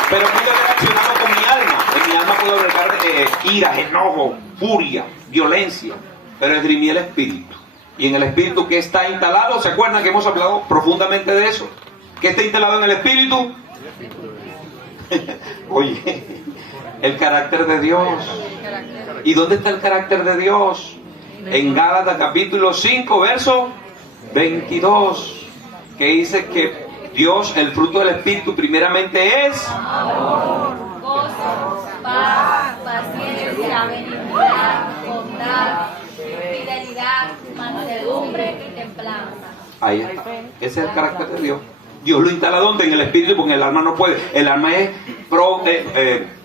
Pero pude haber accionado con mi alma. En mi alma puedo albergar ira, enojo, furia, violencia. Pero esgrimí el espíritu. Y en el espíritu, ¿qué está instalado? ¿Se acuerdan que hemos hablado profundamente de eso? ¿Qué está instalado en el espíritu? Oye, el carácter de Dios. ¿Y dónde está el carácter de Dios? En Gálatas capítulo 5, verso 22. Que dice que Dios, el fruto del Espíritu, primeramente es amor, gozo, paz, paciencia, benignidad, bondad, fidelidad, mansedumbre y templanza. Ahí está. Ese es el carácter de Dios. Dios lo instala ¿dónde? En el Espíritu, porque el alma no puede. El alma es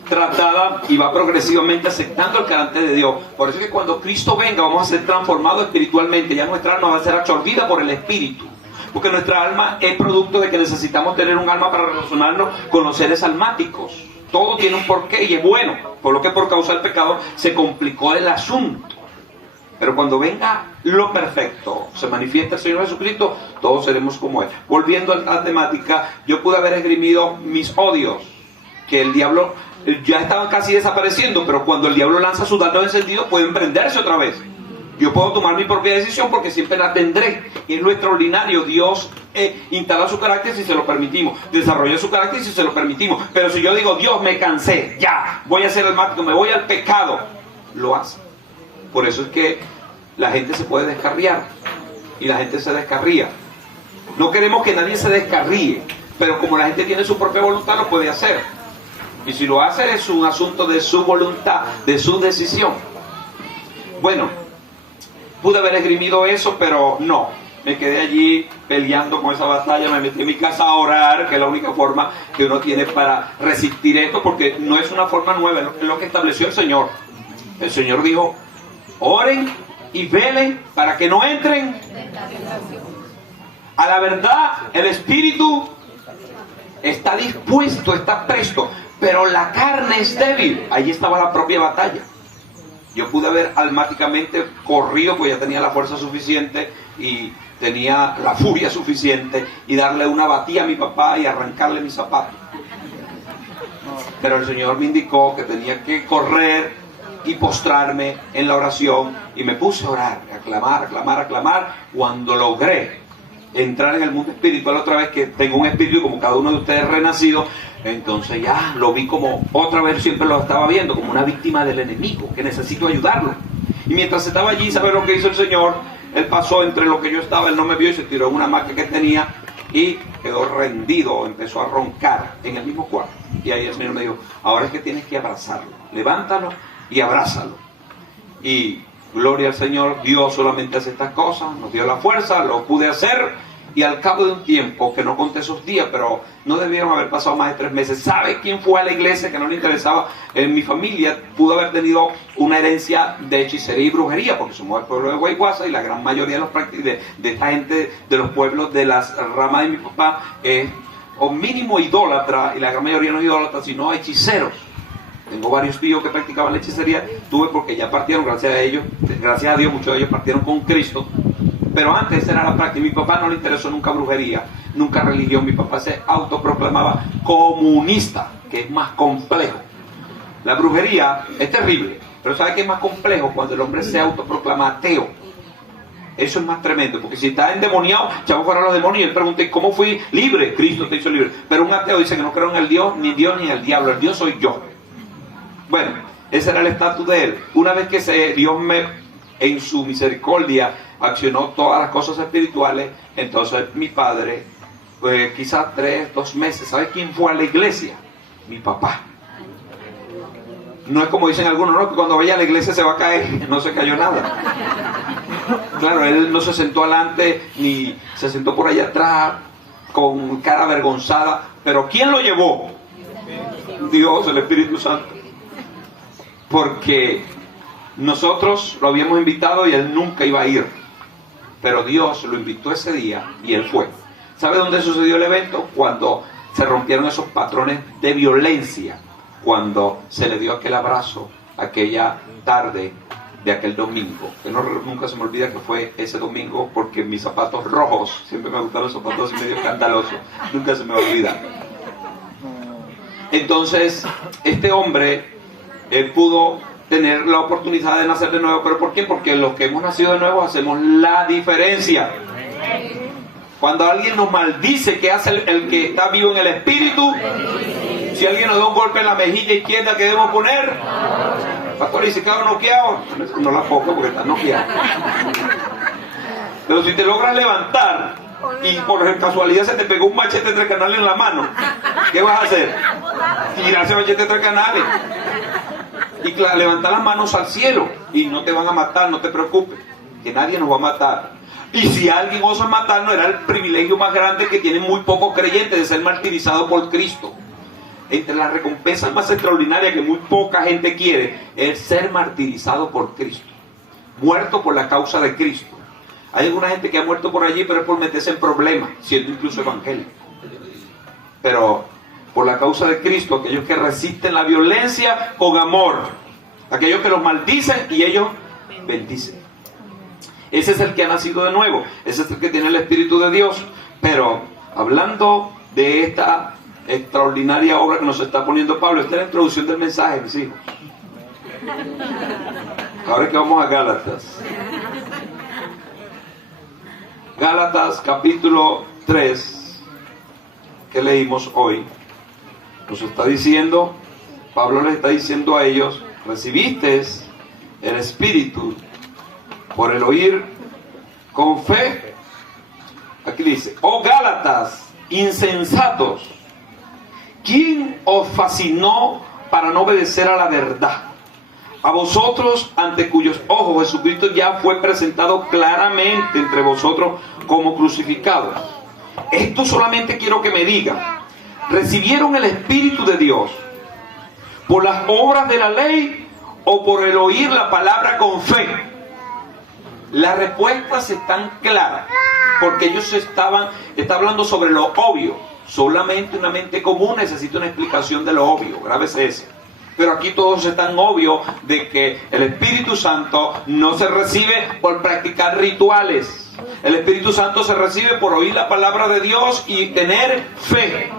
tratada y va progresivamente aceptando el carácter de Dios. Por eso es que cuando Cristo venga vamos a ser transformados espiritualmente. Ya nuestra alma va a ser absorbida por el Espíritu. Porque nuestra alma es producto de que necesitamos tener un alma para relacionarnos con los seres almáticos. Todo tiene un porqué y es bueno. Por lo que por causa del pecado se complicó el asunto. Pero cuando venga lo perfecto, se manifiesta el Señor Jesucristo, todos seremos como Él. Volviendo a la temática, yo pude haber esgrimido mis odios, que el diablo ya estaban casi desapareciendo, pero cuando el diablo lanza sus dardos encendidos pueden prenderse otra vez. Yo puedo tomar mi propia decisión porque siempre la tendré. Y es lo extraordinario. Dios instala su carácter si se lo permitimos. Desarrolla su carácter si se lo permitimos. Pero si yo digo, Dios, me cansé, ya, voy a ser almático, me voy al pecado, lo hace. Por eso es que la gente se puede descarriar. Y la gente se descarría. No queremos que nadie se descarríe. Pero como la gente tiene su propia voluntad, lo puede hacer. Y si lo hace es un asunto de su voluntad, de su decisión. Bueno, pude haber esgrimido eso, pero no. Me quedé allí peleando con esa batalla, me metí en mi casa a orar, que es la única forma que uno tiene para resistir esto, porque no es una forma nueva, es lo que estableció el Señor. El Señor dijo, oren y velen para que no entren a la verdad. El espíritu está dispuesto, está presto, pero la carne es débil. Ahí estaba la propia batalla. Yo pude haber almáticamente corrido, porque ya tenía la fuerza suficiente y tenía la furia suficiente, y darle una batida a mi papá y arrancarle mis zapatos. Pero el Señor me indicó que tenía que correr y postrarme en la oración, y me puse a orar, a clamar, a clamar, a clamar. Cuando logré entrar en el mundo espiritual otra vez, que tengo un espíritu como cada uno de ustedes renacido, entonces ya lo vi como otra vez, siempre lo estaba viendo como una víctima del enemigo, que necesito ayudarlo. Y mientras estaba allí, ¿sabe lo que hizo el Señor? Él pasó entre lo que yo estaba, él no me vio y se tiró en una hamaca que tenía y quedó rendido, empezó a roncar en el mismo cuarto. Y ahí el Señor me dijo, ahora es que tienes que abrazarlo, levántalo y abrázalo. Y gloria al Señor, Dios solamente hace estas cosas, nos dio la fuerza, lo pude hacer. Y al cabo de un tiempo, que no conté esos días, pero no debieron haber pasado más de 3 meses. ¿Sabe quién fue a la iglesia que no le interesaba? En mi familia pudo haber tenido una herencia de hechicería y brujería, porque somos el pueblo de Guayguasa y la gran mayoría de esta gente de los pueblos de las ramas de mi papá es o mínimo idólatra, y la gran mayoría no es idólatra, sino hechiceros. Tengo varios tíos que practicaban la hechicería, tuve porque ya partieron, gracias a ellos, gracias a Dios, muchos de ellos partieron con Cristo. Pero antes era la práctica. Mi papá no le interesó nunca brujería, nunca religión. Mi papá se autoproclamaba comunista, que es más complejo. La brujería es terrible, pero ¿sabe qué es más complejo? Cuando el hombre se autoproclama ateo. Eso es más tremendo, porque si está endemoniado, echamos fuera a los demonios. Y él pregunta, ¿cómo fui libre? Cristo te hizo libre. Pero un ateo dice que no creo en el Dios, ni en el diablo. El Dios soy yo. Bueno, ese era el estatus de él. Una vez que Dios en su misericordia accionó todas las cosas espirituales, entonces mi padre, quizás 2 meses, ¿sabe quién fue a la iglesia? Mi papá. No es como dicen algunos, no, que cuando vaya a la iglesia se va a caer. No se cayó nada. Claro, él no se sentó adelante, ni se sentó por allá atrás con cara avergonzada. Pero ¿quién lo llevó? Dios, el Espíritu Santo. Porque nosotros lo habíamos invitado y él nunca iba a ir. Pero Dios lo invitó ese día y él fue. ¿Sabe dónde sucedió el evento? Cuando se rompieron esos patrones de violencia. Cuando se le dio aquel abrazo, aquella tarde de aquel domingo. Que nunca se me olvida que fue ese domingo, porque mis zapatos rojos, siempre me gustaron los zapatos así medio escandalosos, nunca se me olvida. Entonces, este hombre, él pudo tener la oportunidad de nacer de nuevo. ¿Pero por qué? Porque los que hemos nacido de nuevo hacemos la diferencia. Cuando alguien nos maldice, ¿qué hace el que está vivo en el espíritu? Si alguien nos da un golpe en la mejilla izquierda, ¿qué debemos poner? Pastor, ¿y si queda noqueado? No la pongo porque está noqueado. Pero si te logras levantar y por casualidad se te pegó un machete entre canales en la mano, ¿qué vas a hacer? Tirar ese machete entre canales y levantar las manos al cielo, y no te van a matar, no te preocupes, que nadie nos va a matar. Y si alguien osa matarnos, era el privilegio más grande que tienen muy pocos creyentes, de ser martirizado por Cristo. Entre las recompensas más extraordinarias que muy poca gente quiere, es ser martirizado por Cristo, muerto por la causa de Cristo. Hay alguna gente que ha muerto por allí, pero es por meterse en problemas, siendo incluso evangélico. Pero por la causa de Cristo, aquellos que resisten la violencia con amor, aquellos que los maldicen y ellos bendicen. Ese es el que ha nacido de nuevo, ese es el que tiene el Espíritu de Dios. Pero hablando de esta extraordinaria obra que nos está poniendo Pablo, esta es la introducción del mensaje, mis hijos. Ahora que vamos a Gálatas. Gálatas capítulo 3, que leímos hoy, nos está diciendo, Pablo les está diciendo a ellos, recibiste el Espíritu por el oír con fe. Aquí dice, oh Gálatas, insensatos, ¿quién os fascinó para no obedecer a la verdad? A vosotros, ante cuyos ojos Jesucristo ya fue presentado claramente entre vosotros como crucificado. Esto solamente quiero que me digan, ¿recibieron el Espíritu de Dios por las obras de la ley o por el oír la palabra con fe? Las respuestas están claras, porque ellos está hablando sobre lo obvio. Solamente una mente común necesita una explicación de lo obvio, grábese eso. Pero aquí todos están obvios de que el Espíritu Santo no se recibe por practicar rituales. El Espíritu Santo se recibe por oír la palabra de Dios y tener fe.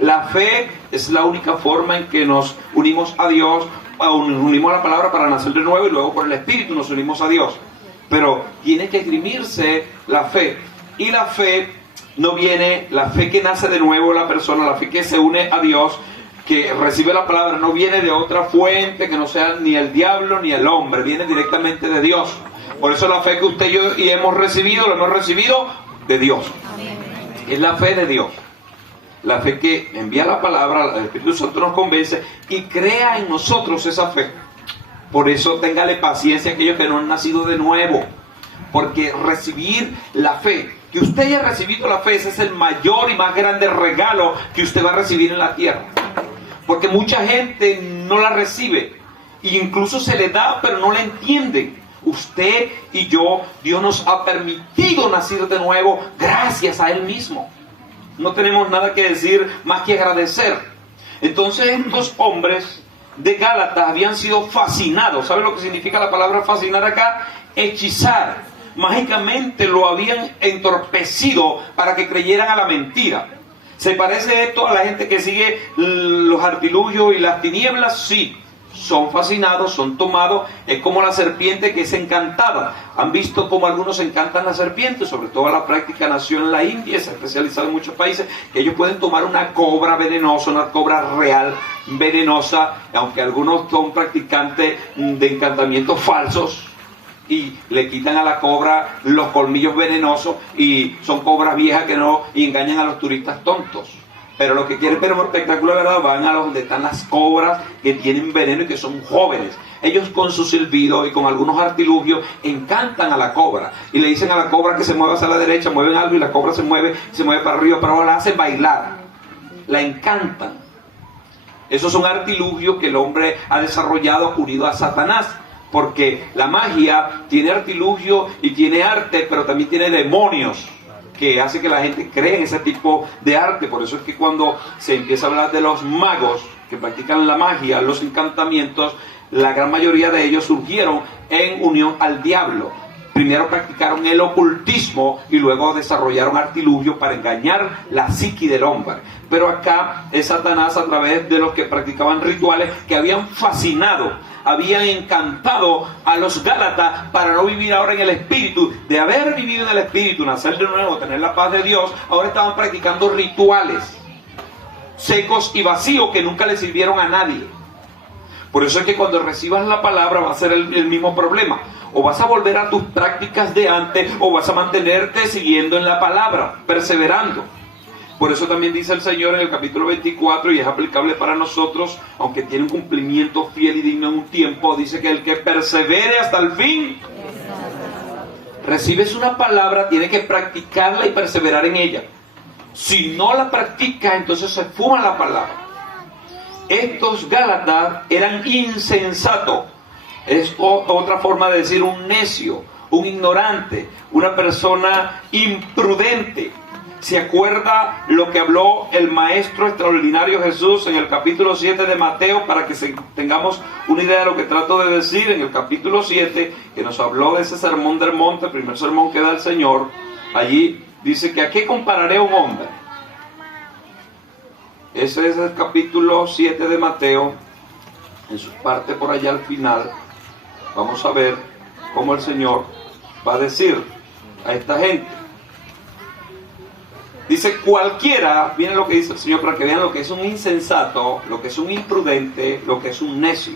La fe es la única forma en que nos unimos a Dios, nos unimos a la palabra para nacer de nuevo y luego por el Espíritu nos unimos a Dios. Pero tiene que esgrimirse la fe. Y la fe no viene, la fe que nace de nuevo la persona, la fe que se une a Dios, que recibe la palabra, no viene de otra fuente que no sea ni el diablo ni el hombre, viene directamente de Dios. Por eso la fe que usted y yo hemos recibido, lo hemos recibido de Dios. Es la fe de Dios. La fe que envía la palabra, el Espíritu Santo nos convence y crea en nosotros esa fe. Por eso téngale paciencia a aquellos que no han nacido de nuevo. Porque recibir la fe, que usted haya recibido la fe, ese es el mayor y más grande regalo que usted va a recibir en la tierra. Porque mucha gente no la recibe, e incluso se le da, pero no la entienden. Usted y yo, Dios nos ha permitido nacer de nuevo gracias a Él mismo. No tenemos nada que decir más que agradecer. Entonces estos hombres de Gálatas habían sido fascinados. ¿Sabe lo que significa la palabra fascinar acá? Hechizar. Mágicamente lo habían entorpecido para que creyeran a la mentira. ¿Se parece esto a la gente que sigue los artilugios y las tinieblas? Sí, son fascinados, son tomados. Es como la serpiente que es encantada. ¿Han visto cómo algunos encantan la serpiente? Sobre todo la práctica nació en la India, se ha especializado en muchos países, que ellos pueden tomar una cobra venenosa, una cobra real venenosa, aunque algunos son practicantes de encantamientos falsos, y le quitan a la cobra los colmillos venenosos y son cobras viejas que no, y engañan a los turistas tontos. Pero los que quieren ver un espectáculo de verdad van a donde están las cobras que tienen veneno y que son jóvenes. Ellos con su silbido y con algunos artilugios encantan a la cobra y le dicen a la cobra que se mueva hacia la derecha, mueven algo y la cobra se mueve para arriba, para abajo, la hacen bailar, la encantan. Esos son artilugios que el hombre ha desarrollado unido a Satanás. Porque la magia tiene artilugio y tiene arte, pero también tiene demonios que hace que la gente cree en ese tipo de arte. Por eso es que cuando se empieza a hablar de los magos que practican la magia, los encantamientos, la gran mayoría de ellos surgieron en unión al diablo. Primero practicaron el ocultismo y luego desarrollaron artilugios para engañar la psique del hombre. Pero acá es Satanás a través de los que practicaban rituales que habían fascinado, habían encantado a los Gálatas para no vivir ahora en el Espíritu. De haber vivido en el Espíritu, nacer de nuevo, tener la paz de Dios, ahora estaban practicando rituales secos y vacíos que nunca le sirvieron a nadie. Por eso es que cuando recibas la palabra va a ser el mismo problema. O vas a volver a tus prácticas de antes, o vas a mantenerte siguiendo en la palabra, perseverando. Por eso también dice el Señor en el capítulo 24, y es aplicable para nosotros, aunque tiene un cumplimiento fiel y digno en un tiempo, dice que el que persevere hasta el fin, recibes una palabra, tiene que practicarla y perseverar en ella. Si no la practica, entonces se fuma la palabra. Estos Gálatas eran insensatos. Es otra forma de decir un necio, un ignorante, una persona imprudente. ¿Se acuerda lo que habló el Maestro extraordinario Jesús en el capítulo 7 de Mateo? Para que tengamos una idea de lo que trato de decir. En el capítulo 7, que nos habló de ese sermón del monte, el primer sermón que da el Señor. Allí dice que ¿a qué compararé a un hombre? Ese es el capítulo 7 de Mateo. En su parte por allá al final, vamos a ver cómo el Señor va a decir a esta gente. Dice cualquiera, viene lo que dice el Señor para que vean lo que es un insensato, lo que es un imprudente, lo que es un necio.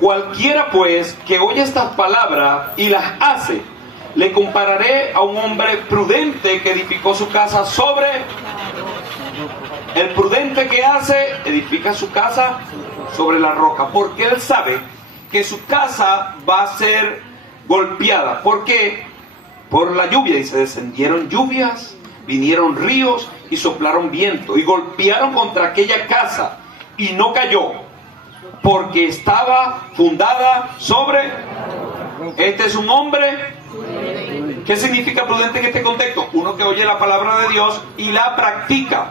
Cualquiera pues que oye estas palabras y las hace, le compararé a un hombre prudente que edificó su casa sobre... El prudente que hace, edifica su casa sobre la roca, porque él sabe que su casa va a ser golpeada. ¿Por qué? Por la lluvia. Dice, descendieron lluvias, vinieron ríos y soplaron viento y golpearon contra aquella casa y no cayó, porque estaba fundada sobre... Este es un hombre... ¿Qué significa prudente en este contexto? Uno que oye la palabra de Dios y la practica.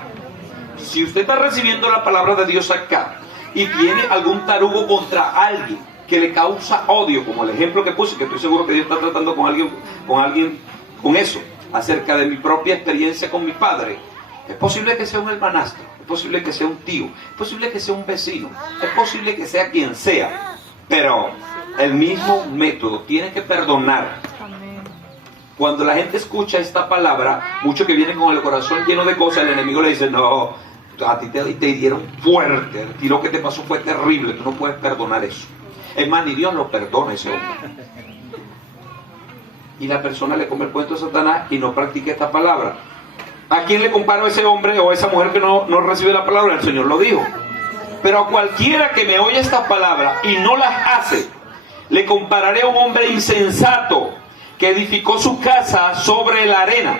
Si usted está recibiendo la palabra de Dios acá y tiene algún tarugo contra alguien que le causa odio, como el ejemplo que puse, que estoy seguro que Dios está tratando con alguien con eso, acerca de mi propia experiencia con mi padre, es posible que sea un hermanastro, es posible que sea un tío, es posible que sea un vecino, es posible que sea quien sea, pero el mismo método, tiene que perdonar. Cuando la gente escucha esta palabra, muchos que vienen con el corazón lleno de cosas, el enemigo le dice, no, a ti te dieron fuerte, a ti lo que te pasó fue terrible, tú no puedes perdonar eso. Es más, ni Dios lo perdona a ese hombre. Y la persona le come el cuento a Satanás y no practica esta palabra. ¿A quién le comparo a ese hombre o a esa mujer que no recibe la palabra? El Señor lo dijo. Pero a cualquiera que me oye esta palabra y no las hace, le compararé a un hombre insensato que edificó su casa sobre la arena,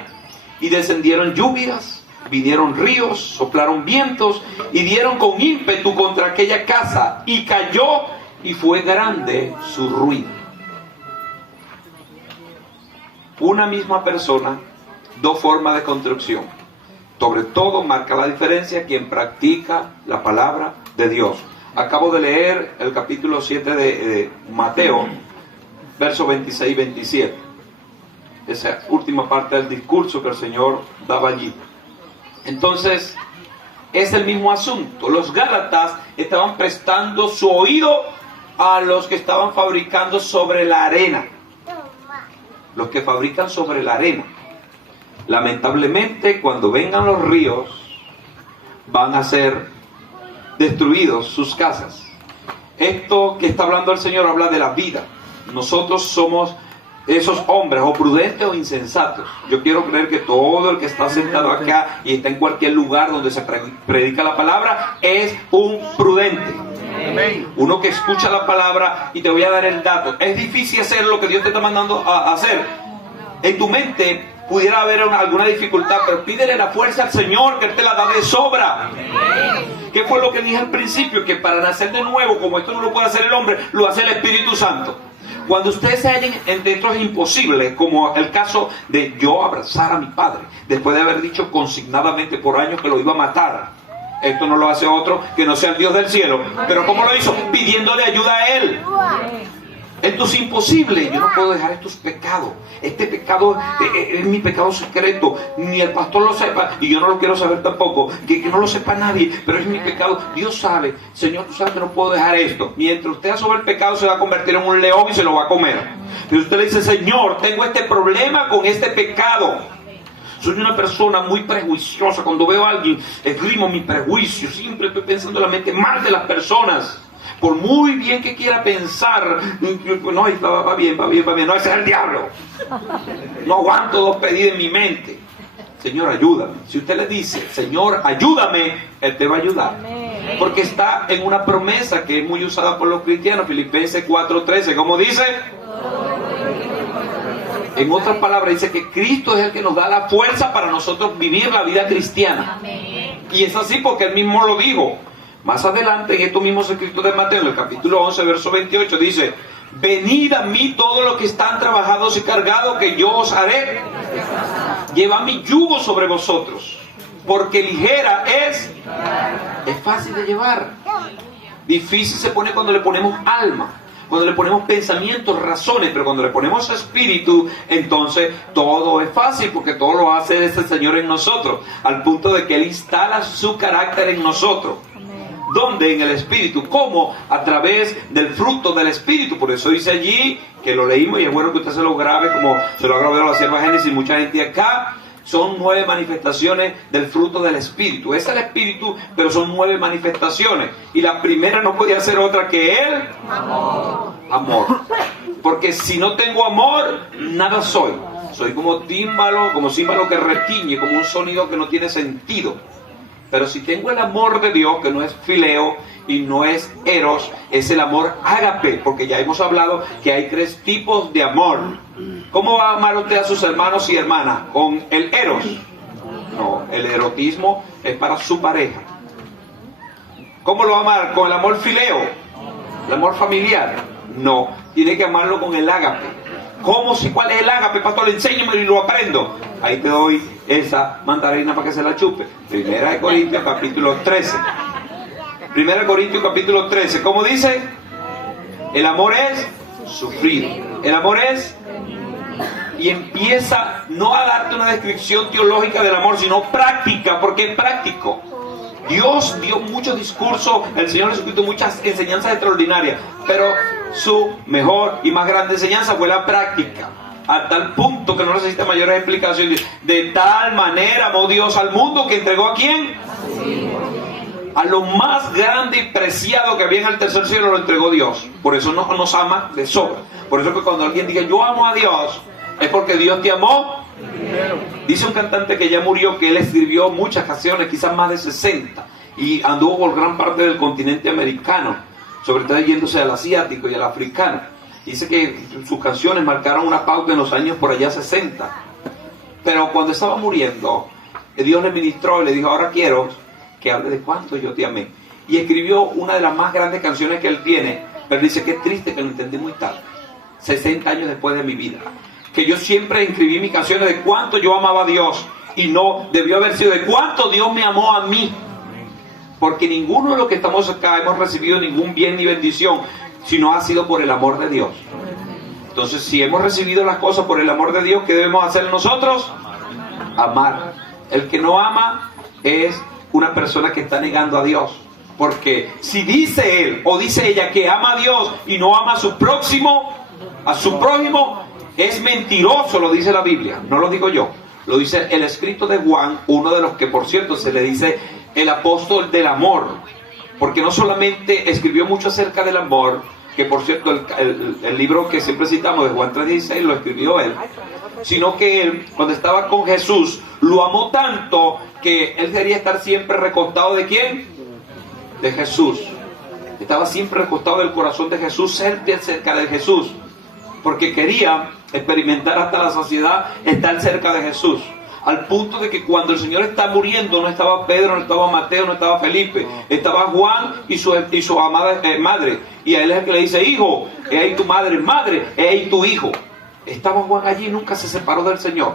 y descendieron lluvias, vinieron ríos, soplaron vientos, y dieron con ímpetu contra aquella casa, y cayó, y fue grande su ruina. Una misma persona, dos formas de construcción. Sobre todo marca la diferencia quien practica la palabra de Dios. Acabo de leer el capítulo 7 de Mateo, versos 26 y 27. Esa última parte del discurso que el Señor daba allí. Entonces, es el mismo asunto. Los gálatas estaban prestando su oído a los que estaban fabricando sobre la arena. Los que fabrican sobre la arena. Lamentablemente, cuando vengan los ríos, van a ser destruidos sus casas. Esto que está hablando el Señor habla de la vida. Nosotros somos esos hombres, o prudentes o insensatos. Yo quiero creer que todo el que está sentado acá y está en cualquier lugar donde se predica la palabra es un prudente. Uno que escucha la palabra. Y te voy a dar el dato. Es difícil hacer lo que Dios te está mandando a hacer. En tu mente pudiera haber alguna dificultad, pero pídele la fuerza al Señor, que Él te la da de sobra. ¿Qué fue lo que dije al principio? Que para nacer de nuevo, como esto no lo puede hacer el hombre, lo hace el Espíritu Santo. Cuando ustedes se hallen dentro es imposible, como el caso de yo abrazar a mi padre, después de haber dicho consignadamente por años que lo iba a matar. Esto no lo hace otro que no sea el Dios del cielo. Pero ¿cómo lo hizo? Pidiéndole ayuda a Él. Esto es imposible. Yo no puedo dejar estos pecados. Este pecado es mi pecado secreto. Ni el pastor lo sepa, y yo no lo quiero saber tampoco. Que no lo sepa nadie, pero es mi pecado. Dios sabe. Señor, tú sabes que no puedo dejar esto. Mientras usted sobre el pecado, se va a convertir en un león y se lo va a comer. Y usted le dice, Señor, tengo este problema con este pecado. Soy una persona muy prejuiciosa. Cuando veo a alguien, esgrimo mi prejuicio. Siempre estoy pensando en la mente mal de las personas. Por muy bien que quiera pensar, no, va bien, no, ese es el diablo. No aguanto dos pedidos en mi mente. Señor, ayúdame. Si usted le dice, Señor, ayúdame, Él te va a ayudar. Porque está en una promesa que es muy usada por los cristianos, Filipenses 4:13, ¿cómo dice? En otras palabras, dice que Cristo es el que nos da la fuerza para nosotros vivir la vida cristiana. Y es así porque Él mismo lo dijo. Más adelante, en estos mismos escritos de Mateo, en el capítulo 11, verso 28, dice: venid a mí todos los que están trabajados y cargados, que yo os haré. Llevad mi yugo sobre vosotros, porque ligera es fácil de llevar. Difícil se pone cuando le ponemos alma, cuando le ponemos pensamientos, razones, pero cuando le ponemos espíritu, entonces todo es fácil, porque todo lo hace este Señor en nosotros, al punto de que Él instala su carácter en nosotros. ¿Dónde? En el Espíritu. ¿Cómo? A través del fruto del Espíritu. Por eso dice allí, que lo leímos y es bueno que usted se lo grabe, como se lo ha grabado la sierva Génesis, mucha gente acá. Son 9 manifestaciones del fruto del Espíritu. Es el Espíritu, pero son 9 manifestaciones. Y la primera no podía ser otra que el amor. Porque si no tengo amor, nada soy. Soy como címbalo que retiñe, como un sonido que no tiene sentido. Pero si tengo el amor de Dios, que no es fileo y no es eros, es el amor ágape, porque ya hemos hablado que hay 3 tipos de amor. ¿Cómo va a amar usted a sus hermanos y hermanas? ¿Con el eros? No, el erotismo es para su pareja. ¿Cómo lo va a amar? ¿Con el amor fileo? ¿El amor familiar? No, tiene que amarlo con el ágape. ¿Cómo? ¿Cuál es el ágape, pastor? Enséñame y lo aprendo. Ahí te doy esa mandarina para que se la chupe. 1 Corintios capítulo 13. 1 Corintios capítulo 13. ¿Cómo dice? El amor es sufrido. El amor es... Y empieza no a darte una descripción teológica del amor, sino práctica, porque es práctico. Dios dio muchos discursos, el Señor Jesucristo muchas enseñanzas extraordinarias, pero su mejor y más grande enseñanza fue la práctica. A tal punto que no necesita mayores explicaciones. De tal manera amó Dios al mundo que entregó ¿a quién? A lo más grande y preciado que había en el tercer cielo lo entregó Dios. Por eso nos ama de sobra. Por eso que cuando alguien diga yo amo a Dios, es porque Dios te amó. Dice un cantante que ya murió que él escribió muchas canciones, quizás más de 60, y anduvo por gran parte del continente americano, sobre todo yéndose al asiático y al africano. Dice que sus canciones marcaron una pauta en los años por allá 60. Pero cuando estaba muriendo, Dios le ministró y le dijo, ahora quiero que hable de cuánto yo te amé. Y escribió una de las más grandes canciones que él tiene, pero dice que es triste que lo entendí muy tarde, 60 años después de mi vida. Que yo siempre escribí mis canciones de cuánto yo amaba a Dios, y no debió haber sido de cuánto Dios me amó a mí. Porque ninguno de los que estamos acá hemos recibido ningún bien ni bendición, sino ha sido por el amor de Dios. Entonces, si hemos recibido las cosas por el amor de Dios, ¿qué debemos hacer nosotros? Amar. El que no ama es una persona que está negando a Dios. Porque si dice él o dice ella que ama a Dios y no ama a su próximo, a su prójimo, es mentiroso, lo dice la Biblia. No lo digo yo, lo dice el escrito de Juan, uno de los que por cierto se le dice el apóstol del amor, porque no solamente escribió mucho acerca del amor, que por cierto el libro que siempre citamos de Juan 3:16 lo escribió él, sino que él, cuando estaba con Jesús, lo amó tanto que él quería estar siempre recostado ¿de quién? De Jesús. Estaba siempre recostado del corazón de Jesús, cerca de Jesús, porque quería experimentar hasta la saciedad estar cerca de Jesús. Al punto de que cuando el Señor está muriendo, no estaba Pedro, no estaba Mateo, no estaba Felipe, estaba Juan y su amada madre. Y a él es el que le dice, hijo, he ahí tu madre, madre, he ahí tu hijo. Estaba Juan allí, nunca se separó del Señor.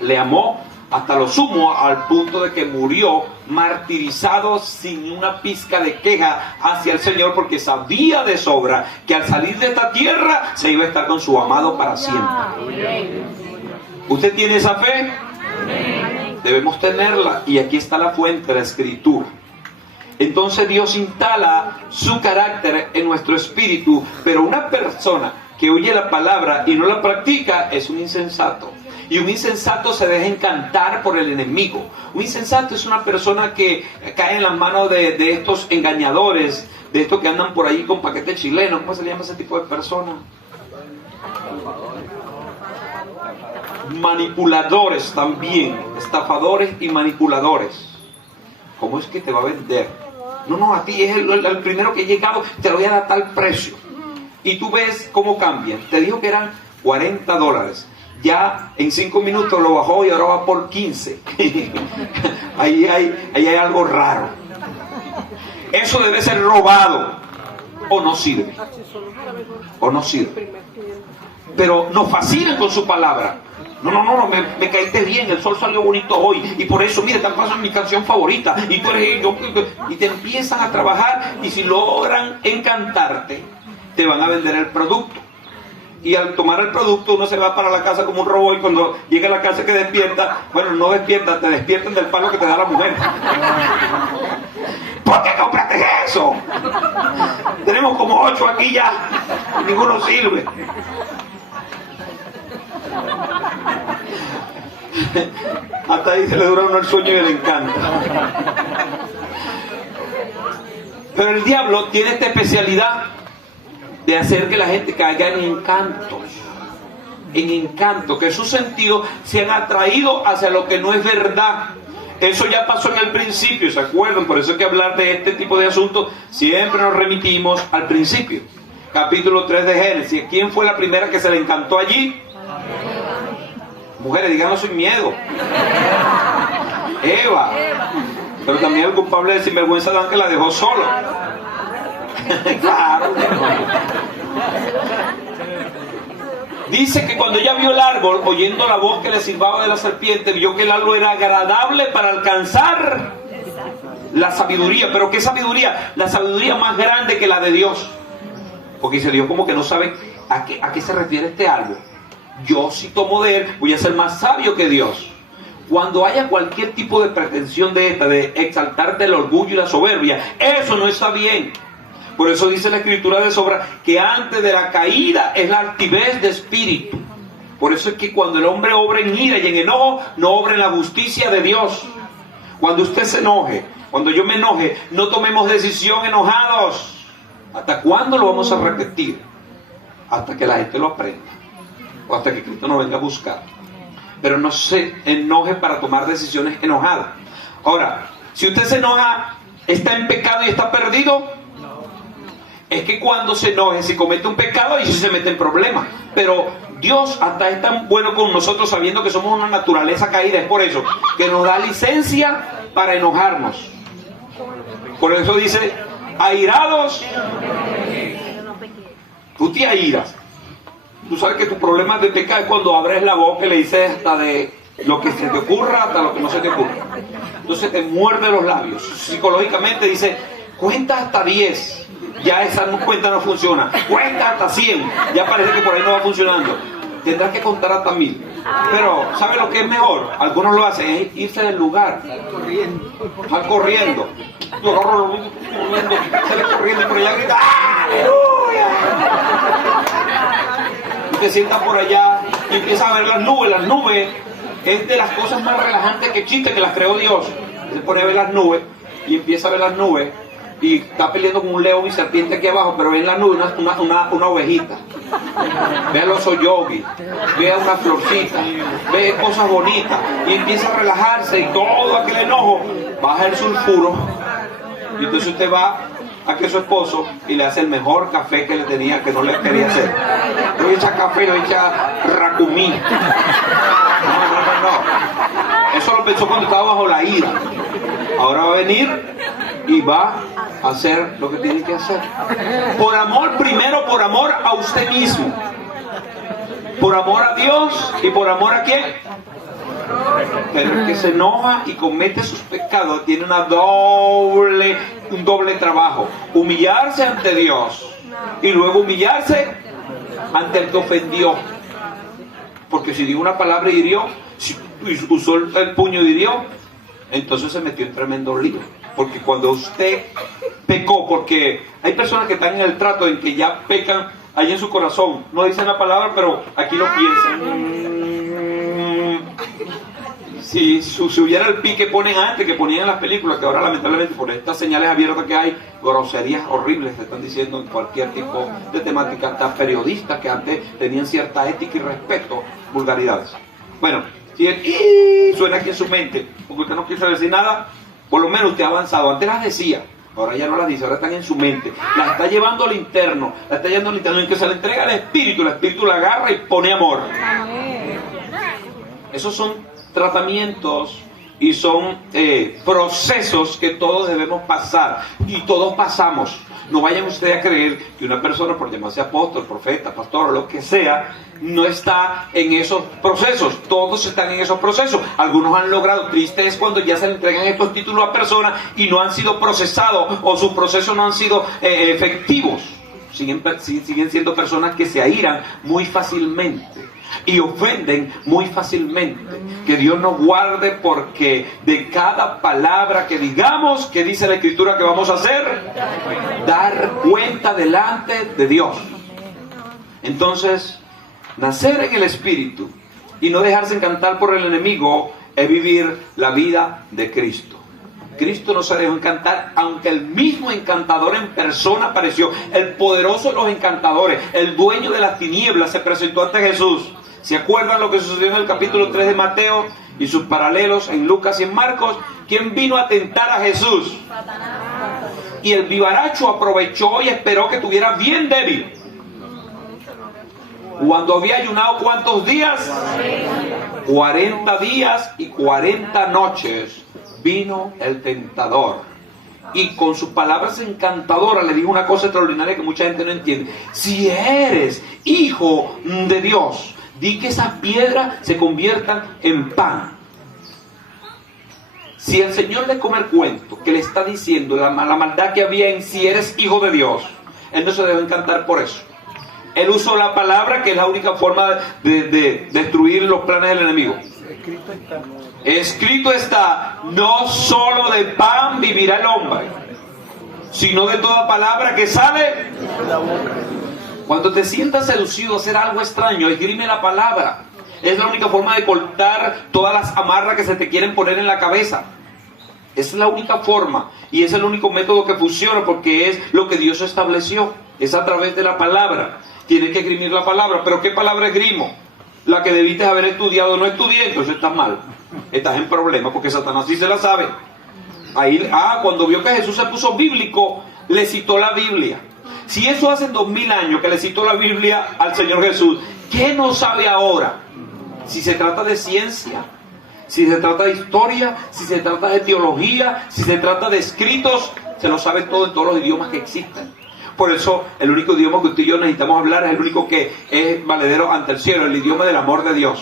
Le amó hasta lo sumo, al punto de que murió martirizado sin una pizca de queja hacia el Señor, porque sabía de sobra que al salir de esta tierra se iba a estar con su amado para siempre. ¿Usted tiene esa fe? Debemos tenerla, y aquí está la fuente, la Escritura. Entonces Dios instala su carácter en nuestro espíritu, pero una persona que oye la palabra y no la practica es un insensato. Y un insensato se deja encantar por el enemigo. Un insensato es una persona que cae en las manos de estos engañadores, de estos que andan por ahí con paquetes chilenos. ¿Cómo se le llama ese tipo de personas? Manipuladores también, estafadores y manipuladores. ¿Cómo es que te va a vender? No, a ti es el primero que he llegado, te lo voy a dar a tal precio. Y tú ves cómo cambian. Te dijo que eran $40. Ya en 5 minutos lo bajó y ahora va por 15. ahí hay algo raro. Eso debe ser robado. O no sirve. O no sirve. Pero nos fascinan con su palabra. No, me caíste bien, el sol salió bonito hoy, y por eso, mire, te paso mi canción favorita, y tú eres yo, y te empiezan a trabajar, y si logran encantarte, te van a vender el producto. Y al tomar el producto uno se va para la casa como un robot, y cuando llega a la casa que despierta, bueno, no despierta, te despiertan del palo que te da la mujer. ¿Por qué compraste eso? Tenemos como 8 aquí ya, y ninguno sirve. Hasta ahí se le dura a uno el sueño y le encanta. Pero el diablo tiene esta especialidad de hacer que la gente caiga en encantos. En encanto, que sus sentidos se han atraído hacia lo que no es verdad. Eso ya pasó en el principio, ¿se acuerdan? Por eso hay que hablar de este tipo de asuntos. Siempre nos remitimos al principio. Capítulo 3 de Génesis. ¿Quién fue la primera que se le encantó allí? Mujeres, díganos sin miedo. Eva. Pero también el culpable de sinvergüenza Adán, que la dejó sola. Claro. Dice que cuando ella vio el árbol, oyendo la voz que le silbaba de la serpiente, vio que el árbol era agradable para alcanzar la sabiduría. ¿Pero qué sabiduría? La sabiduría más grande que la de Dios. Porque dice Dios, como que no sabe a qué se refiere este árbol. Yo, si tomo de él, voy a ser más sabio que Dios. Cuando haya cualquier tipo de pretensión de esta, de exaltarte el orgullo y la soberbia, eso no está bien. Por eso dice la Escritura de sobra que antes de la caída es la altivez de espíritu. Por eso es que cuando el hombre obra en ira y en enojo, no obra en la justicia de Dios. Cuando usted se enoje, cuando yo me enoje, no tomemos decisión enojados. ¿Hasta cuándo lo vamos a repetir? Hasta que la gente lo aprenda. O hasta que Cristo nos venga a buscar. Pero no se enoje para tomar decisiones enojadas. Ahora, si usted se enoja, ¿está en pecado y está perdido? Es que cuando se enoje, si comete un pecado, y se mete en problemas. Pero Dios hasta es tan bueno con nosotros, sabiendo que somos una naturaleza caída. Es por eso que nos da licencia para enojarnos. Por eso dice, airados. Tú te airas. Tú sabes que tu problema de pecado es cuando abres la boca y le dices hasta de lo que se te ocurra hasta lo que no se te ocurra. Entonces te muerde los labios. Psicológicamente dice, cuenta hasta 10. Ya esa cuenta no funciona. Cuenta hasta 100. Ya parece que por ahí no va funcionando. Tendrás que contar hasta 1000. Pero, ¿sabe lo que es mejor? Algunos lo hacen, es irse del lugar. Van corriendo. Sale corriendo por allá, grita, ¡aleluya! Y te sientas por allá y empiezas a ver las nubes. Las nubes es de las cosas más relajantes que existen, que las creó Dios. Se pone a ver las nubes y empieza a ver las nubes. Y está peleando con un león y serpiente aquí abajo, pero ve en la nube una ovejita. Ve a los oyogis, ve a una florcita, ve cosas bonitas y empieza a relajarse y todo aquel enojo baja el sulfuro. Y entonces usted va a que su esposo y le hace el mejor café que le tenía, que no le quería hacer. No echa café, no echa racumí. No. Eso lo pensó cuando estaba bajo la ira. Ahora va a venir y va a hacer lo que tiene que hacer. Por amor, primero por amor a usted mismo. Por amor a Dios y por amor a quién. Pero el que se enoja y comete sus pecados tiene un doble trabajo. Humillarse ante Dios y luego humillarse ante el que ofendió. Porque si dio una palabra y hirió, si usó el puño y hirió, entonces se metió en tremendo lío. Porque cuando usted pecó, porque hay personas que están en el trato en que ya pecan ahí en su corazón, no dicen la palabra, pero aquí lo piensan. Si hubiera el pi que ponen antes, que ponían en las películas, que ahora lamentablemente por estas señales abiertas que hay, groserías horribles se están diciendo en cualquier tipo de temática, hasta periodistas que antes tenían cierta ética y respeto, vulgaridades. Bueno, si el suena aquí en su mente, porque usted no quiere decir nada, por lo menos usted ha avanzado. Antes las decía, ahora ya no las dice, ahora están en su mente. Las está llevando al interno, en que se le entrega al Espíritu, el Espíritu la agarra y pone amor. Esos son tratamientos y son procesos que todos debemos pasar y todos pasamos. No vayan ustedes a creer que una persona, por llamarse apóstol, profeta, pastor o lo que sea, no está en esos procesos. Todos están en esos procesos. Algunos han logrado. Triste es cuando ya se le entregan estos títulos a personas y no han sido procesados o sus procesos no han sido efectivos. siguen siendo personas que se airan muy fácilmente y ofenden muy fácilmente. Que Dios nos guarde, porque de cada palabra que digamos, ¿qué dice la Escritura que vamos a hacer? Dar cuenta delante de Dios. Entonces, nacer en el Espíritu y no dejarse encantar por el enemigo es vivir la vida de Cristo. Cristo no se dejó encantar, aunque el mismo encantador en persona apareció. El poderoso de los encantadores, el dueño de las tinieblas, se presentó ante Jesús. ¿Se acuerdan lo que sucedió en el capítulo 3 de Mateo y sus paralelos en Lucas y en Marcos? ¿Quién vino a tentar a Jesús? Satanás. Y el vivaracho aprovechó y esperó que estuviera bien débil. Cuando había ayunado, ¿cuántos días? 40 días y 40 noches vino el tentador. Y con sus palabras encantadoras le dijo una cosa extraordinaria que mucha gente no entiende. Si eres hijo de Dios, di que esas piedras se conviertan en pan. Si el Señor le come el cuento que le está diciendo la maldad que había en si eres hijo de Dios, Él no se debe encantar por eso. Él usó la palabra, que es la única forma de destruir los planes del enemigo. Escrito está, no solo de pan vivirá el hombre, sino de toda palabra que sale de la boca. Cuando te sientas seducido a hacer algo extraño, esgrime la palabra. Es la única forma de cortar todas las amarras que se te quieren poner en la cabeza. Es la única forma y es el único método que funciona, porque es lo que Dios estableció. Es a través de la palabra. Tienes que esgrimir la palabra. ¿Pero qué palabra esgrimo? La que debiste haber estudiado. No estudié, entonces estás mal. Estás en problemas, porque Satanás sí se la sabe. Cuando vio que Jesús se puso bíblico, le citó la Biblia. Si eso hace 2000 años que le citó la Biblia al Señor Jesús, ¿qué no sabe ahora? Si se trata de ciencia, si se trata de historia, si se trata de teología, si se trata de escritos, se lo sabe todo en todos los idiomas que existen. Por eso el único idioma que usted y yo necesitamos hablar es el único que es valedero ante el cielo, el idioma del amor de Dios,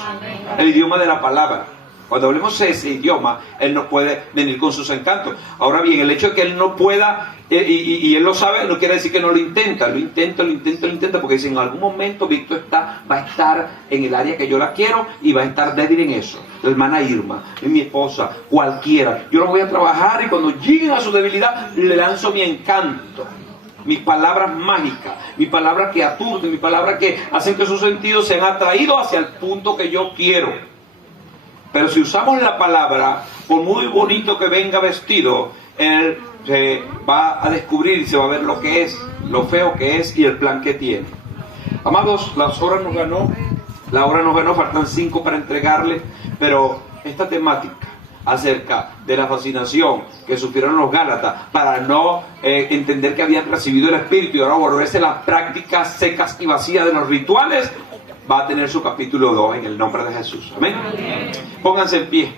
el idioma de la palabra. Cuando hablemos de ese idioma, Él no puede venir con sus encantos. Ahora bien, el hecho de que Él no pueda, y Él lo sabe, no quiere decir que no lo intenta. Lo intenta, porque dice, en algún momento Víctor va a estar en el área que yo la quiero y va a estar débil en eso. La hermana Irma, mi esposa, cualquiera. Yo lo voy a trabajar y cuando lleguen a su debilidad, le lanzo mi encanto. Mis palabras mágicas, mis palabras que aturden, mis palabras que hacen que sus sentidos sean atraídos hacia el punto que yo quiero. Pero si usamos la palabra, por muy bonito que venga vestido, él se va a descubrir y se va a ver lo que es, lo feo que es y el plan que tiene. Amados, la hora nos ganó, faltan 5 para entregarle, pero esta temática acerca de la fascinación que sufrieron los Gálatas para no entender que habían recibido el Espíritu y ahora volverse las prácticas secas y vacías de los rituales, va a tener su capítulo 2 en el nombre de Jesús. Amén. Pónganse en pie.